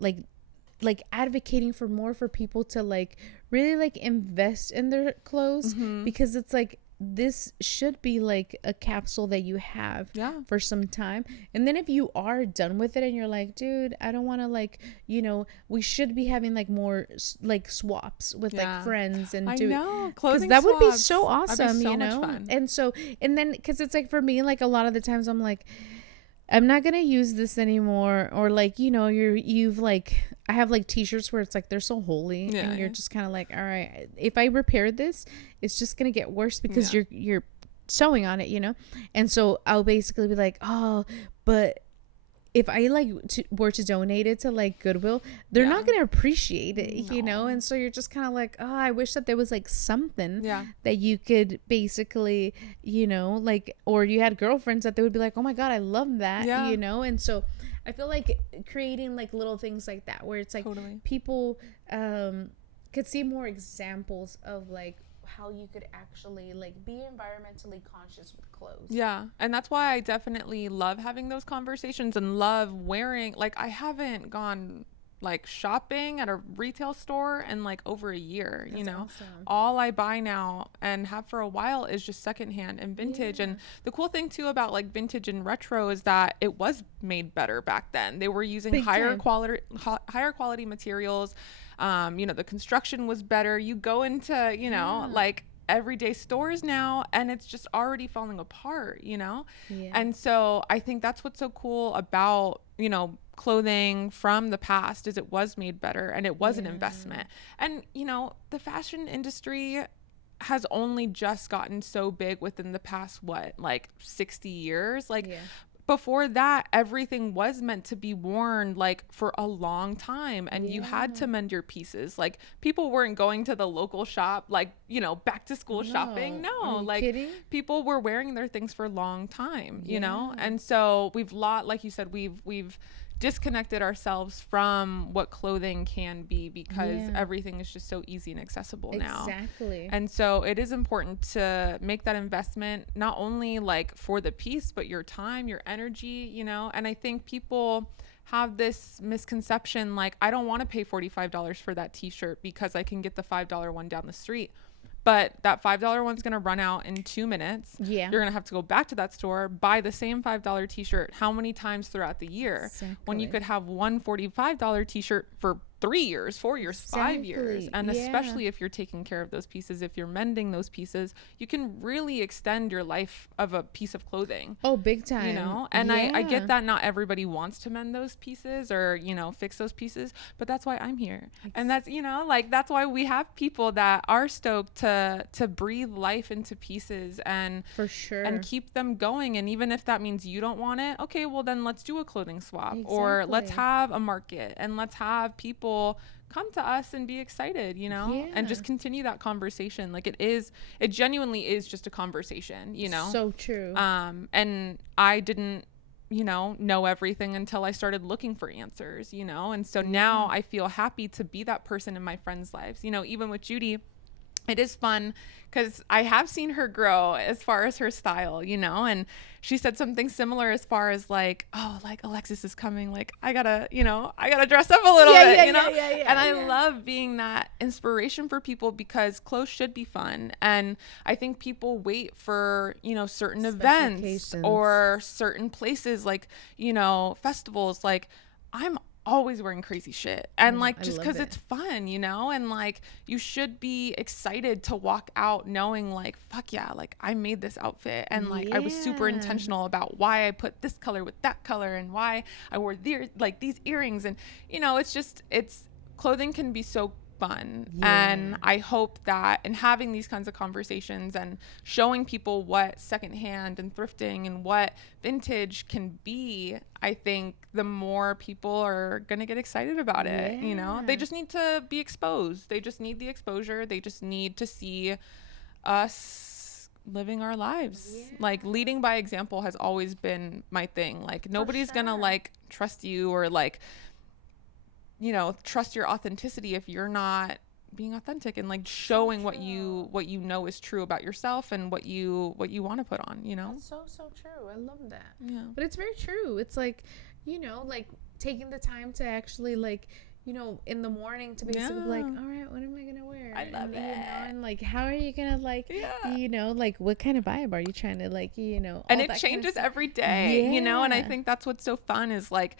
like advocating for people to like really like invest in their clothes, because it's like this should be like a capsule that you have for some time. And then if you are done with it and you're like, dude, I don't want to, like, you know, we should be having like more like swaps with like friends and clothing that swaps would be so awesome, so you know. much fun. And so, and then because it's like for me, like a lot of the times I'm like, I'm not gonna use this anymore, or like, you know, you've like, I have like t-shirts where it's like they're so holy, and you're just kind of like, all right, if I repair this, it's just gonna get worse because you're sewing on it, you know. And so I'll basically be like, oh, but if I like were to donate it to like Goodwill, they're not gonna appreciate it, you know. And so you're just kind of like, oh, I wish that there was like something that you could basically, you know, like, or you had girlfriends that they would be like, oh my god, I love that, you know. And so I feel like creating like little things like that, where it's like people could see more examples of like how you could actually like be environmentally conscious with clothes. And that's why I definitely love having those conversations and love wearing, like, I haven't gone like shopping at a retail store in like over a year. That's, you know, awesome. All I buy now and have for a while is just secondhand and vintage. And the cool thing too about like vintage and retro is that it was made better back then. They were using higher quality materials. You know, the construction was better. You go into, you know, like everyday stores now and it's just already falling apart, you know. And so I think that's what's so cool about, you know, clothing from the past, is it was made better and it was an investment. And, you know, the fashion industry has only just gotten so big within the past, what, like 60 years? Like before that, everything was meant to be worn like for a long time, and you had to mend your pieces. Like people weren't going to the local shop, like, you know, back to school shopping. No, like kidding? People were wearing their things for a long time, you know? And so like you said, we've disconnected ourselves from what clothing can be, because everything is just so easy and accessible now. Exactly. And so it is important to make that investment, not only like for the piece, but your time, your energy, you know. And I think people have this misconception, like, I don't want to pay $45 for that t-shirt because I can get the $5 one down the street. But that $5 one's going to run out in 2 minutes. You're going to have to go back to that store, buy the same $5 t-shirt how many times throughout the year, when you could have one $45 t-shirt for 3 years, 4 years, 5 years. Exactly. And Yeah. especially if you're taking care of those pieces, if you're mending those pieces, you can really extend your life of a piece of clothing. Oh, big time. You know, and I Yeah. get that not everybody wants to mend those pieces or, you know, fix those pieces, but that's why I'm here. And that's, you know, like, that's why we have people that are stoked to breathe life into pieces and For sure. and keep them going. And even if that means you don't want it, okay, well then let's do a clothing swap, or let's Exactly. have a market, and let's have people come to us and be excited, you know, and just Yeah. continue that conversation. Like, it genuinely is just a conversation, you know. So true. And I didn't, you know everything until I started looking for answers, you know. And so now I feel happy to be that person in my friends' lives, you know. Even with Judy, it is fun because I have seen her grow as far as her style, you know, and she said something similar as far as like, oh, like, Alexis is coming, like, I gotta dress up a little bit, you know. And I love being that inspiration for people, because clothes should be fun. And I think people wait for, you know, certain Special events occasions. or certain places, like, you know, festivals. Like, I'm always wearing crazy shit, and like, I just love because it. it's fun, you know. And like, you should be excited to walk out knowing like, fuck yeah, like, I made this outfit, and like, I was super Yeah. intentional about why I put this color with that color, and why I wore these earrings. And, you know, it's clothing can be so fun. Yeah. And I hope that in having these kinds of conversations and showing people what secondhand and thrifting and what vintage can be, I think the more people are going to get excited about it, you know. They Yeah. just need to be exposed. They just need the exposure. They just need to see us living our lives. Yeah. Like, leading by example has always been my thing. Like, nobody's going to sure. like trust you, or like, you know, trust your authenticity if you're not being authentic and like showing what you know is true about yourself and what you want to put on, you know. That's so true. I love that. Yeah. But it's very true. It's like, you know, like, taking the time to actually, like, you know, in the morning to basically be like, Yeah. all right, what am I gonna wear? I love and, you know, it. and like, how are you gonna, like, Yeah. you know, like, what kind of vibe are you trying to, like, you know, And all it that kind of changes stuff. every day, you know. And I Yeah. think that's what's so fun, is like,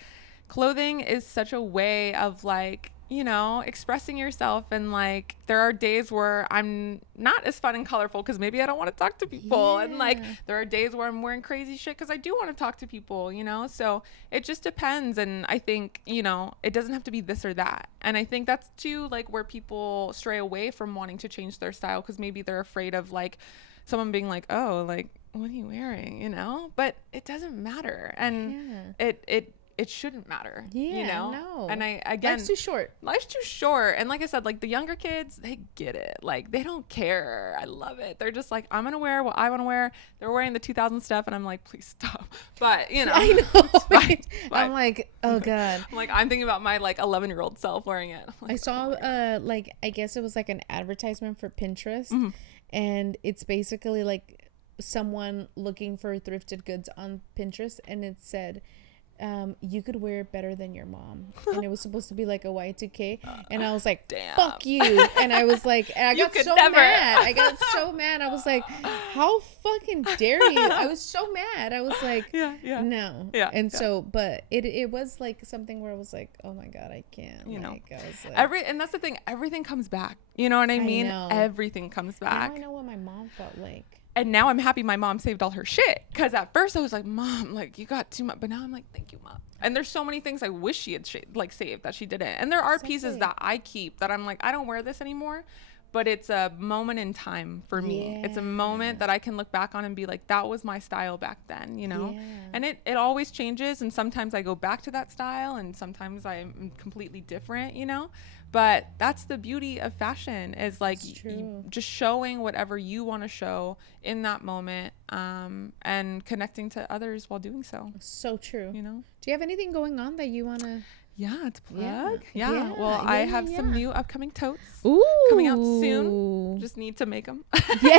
clothing is such a way of like, you know, expressing yourself. And like, there are days where I'm not as fun and colorful because maybe I don't want to talk to people. And like, Yeah. there are days where I'm wearing crazy shit because I do want to talk to people, you know. So it just depends. And I think, you know, it doesn't have to be this or that. And I think that's too, like, where people stray away from wanting to change their style, because maybe they're afraid of like someone being like, oh, like, what are you wearing, you know. But it doesn't matter. And Yeah. it shouldn't matter, Yeah, you know. no. And I, again, Life's too short. life's too short. And like I said, like, the younger kids, they get it. Like, they don't care. I love it. They're just like, I'm gonna wear what I want to wear. They're wearing the 2000 stuff, and I'm like, please stop. But you know, I know. it's fine. It's I'm fine. like, oh god. I'm like, I'm thinking about my like 11-year-old self wearing it. I'm like, I saw like, I guess it was like an advertisement for Pinterest, Mm-hmm. and it's basically like someone looking for thrifted goods on Pinterest, and it said, you could wear it better than your mom. And it was supposed to be like a Y2K, and I was like, damn. fuck you. And I was like, and I You got could so never. mad. I got so mad. I was like, how fucking dare you? I was so mad. I was like, yeah. no. Yeah, And yeah. so, but it was like something where I was like, oh my god, I can't. You know. like, I was like, And that's the thing. Everything comes back. You know what I mean? know. Everything comes now back. I know what my mom felt like. And now I'm happy my mom saved all her shit. Because at first I was like, Mom, like, you got too much. But now I'm like, thank you, Mom. And there's so many things I wish she had saved that she didn't. And there are pieces Exactly. that I keep that I'm like, I don't wear this anymore. But it's a moment in time for me. It's a moment that I can look back on and be like, that was my style back then, you know? Yeah. And it always changes. And sometimes I go back to that style, and sometimes I'm completely different, you know? But that's the beauty of fashion, is like It's true. just showing whatever you want to show in that moment, and connecting to others while doing so, So true. you know? Do you have anything going on that you want to? Yeah, it's Yeah. plug. Yeah. Yeah, Well, I yeah, have some yeah. new upcoming totes Ooh. coming out soon. Just need to make them. Yeah.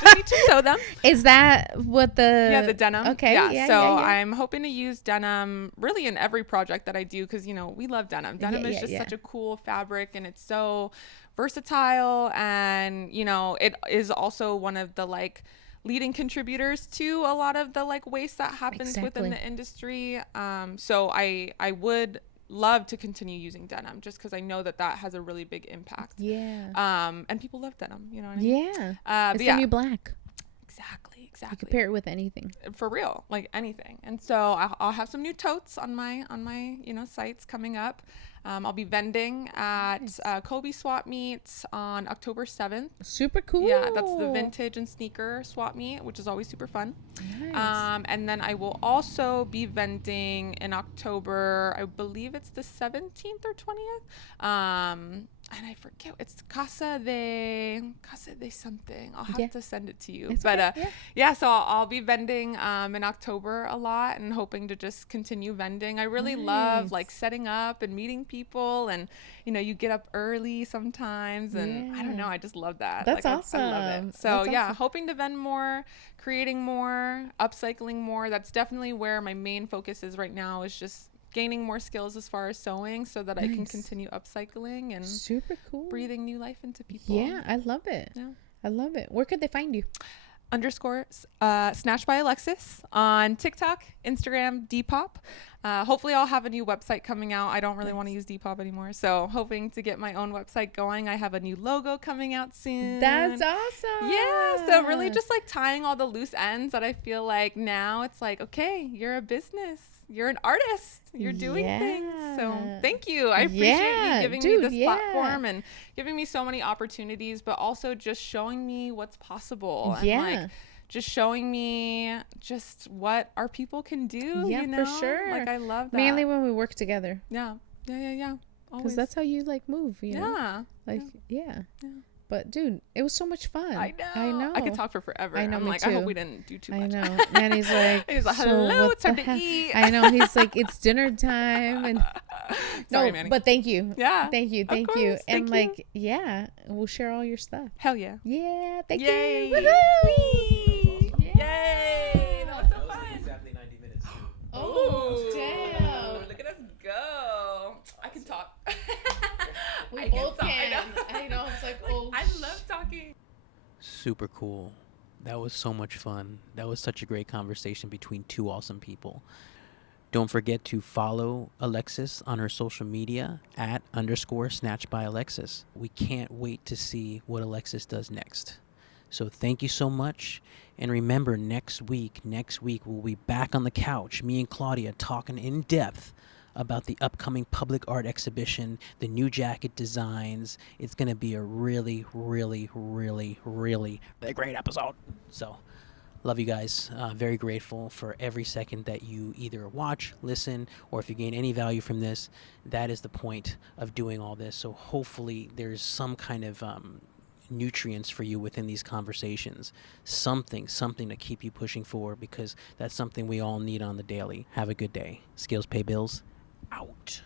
Just need to sew them. Is that what the? Yeah, the denim. Okay. Yeah. So yeah. I'm hoping to use denim really in every project that I do, because, you know, we love denim. Denim is just such a cool fabric, and it's so versatile. And, you know, it is also one of the like leading contributors to a lot of the like waste that happens within Exactly. the industry. So I would love to continue using denim just because I know that has a really big impact. Yeah. And people love denim, you know what I mean? Yeah. It's the new black. Exactly. You can pair it with anything. For real, like anything. And so I'll have some new totes on my sites coming up. I'll be vending at Kobe Swap Meet on October 7th. Super cool. Yeah, that's the vintage and sneaker swap meet, which is always super fun. Nice. And then I will also be vending in October. I believe it's the 17th or 20th. And I forget, it's Casa de something. I'll have to send it to you. It's but okay. So I'll be vending in October a lot and hoping to just continue vending. I really love like setting up and meeting people, and you get up early sometimes, and I don't know, I just love that. That's like, awesome. I love it. So hoping to vend more, creating more, upcycling more. That's definitely where my main focus is right now, is just gaining more skills as far as sewing so that I can continue upcycling and super cool, breathing new life into people. Yeah, I love it. Yeah. I love it. Where could they find you? _Snatched by Alexis on TikTok, Instagram, Depop. Hopefully I'll have a new website coming out. I don't really want to use Depop anymore, so hoping to get my own website going. I have a new logo coming out soon. That's awesome. Yeah, so really just like tying all the loose ends that I feel like now it's like, okay, you're a business. You're an artist. You're doing things. So thank you. I appreciate you giving me this platform and giving me so many opportunities, but also just showing me what's possible. And like just showing me just what our people can do. Yeah, you know? for sure. Like I love that. Mainly when we work together. Yeah. Because that's how you like move, you know? Like, yeah. But dude, it was so much fun. I know. I could talk for forever. I know. I'm me like, too. I hope we didn't do too much. I know. And he's like, hello, it's time to eat. I know. He's like, it's dinner time. And Sorry, Manny. But thank you. Yeah. Thank you. Of course. And thank like, you. We'll share all your stuff. Hell yeah. Yeah. Thank Yay. you. Woohoo! Yay. That was so fun. Exactly 90 minutes too. Oh, damn. Look at us go. I can talk. We both can. I know. I was like, oh. I love talking. Super cool. That was so much fun. That was such a great conversation between two awesome people. Don't forget to follow Alexis on her social media at _Snatched by Alexis. We can't wait to see what Alexis does next. So thank you so much. And remember, next week we'll be back on the couch, me and Claudia talking in depth about the upcoming public art exhibition, the new jacket designs. It's going to be a really, really, really, really great episode. So, love you guys. Very grateful for every second that you either watch, listen, or if you gain any value from this. That is the point of doing all this. So, hopefully, there's some kind of nutrients for you within these conversations. Something to keep you pushing forward, because that's something we all need on the daily. Have a good day. Skills Pay Bills. Out.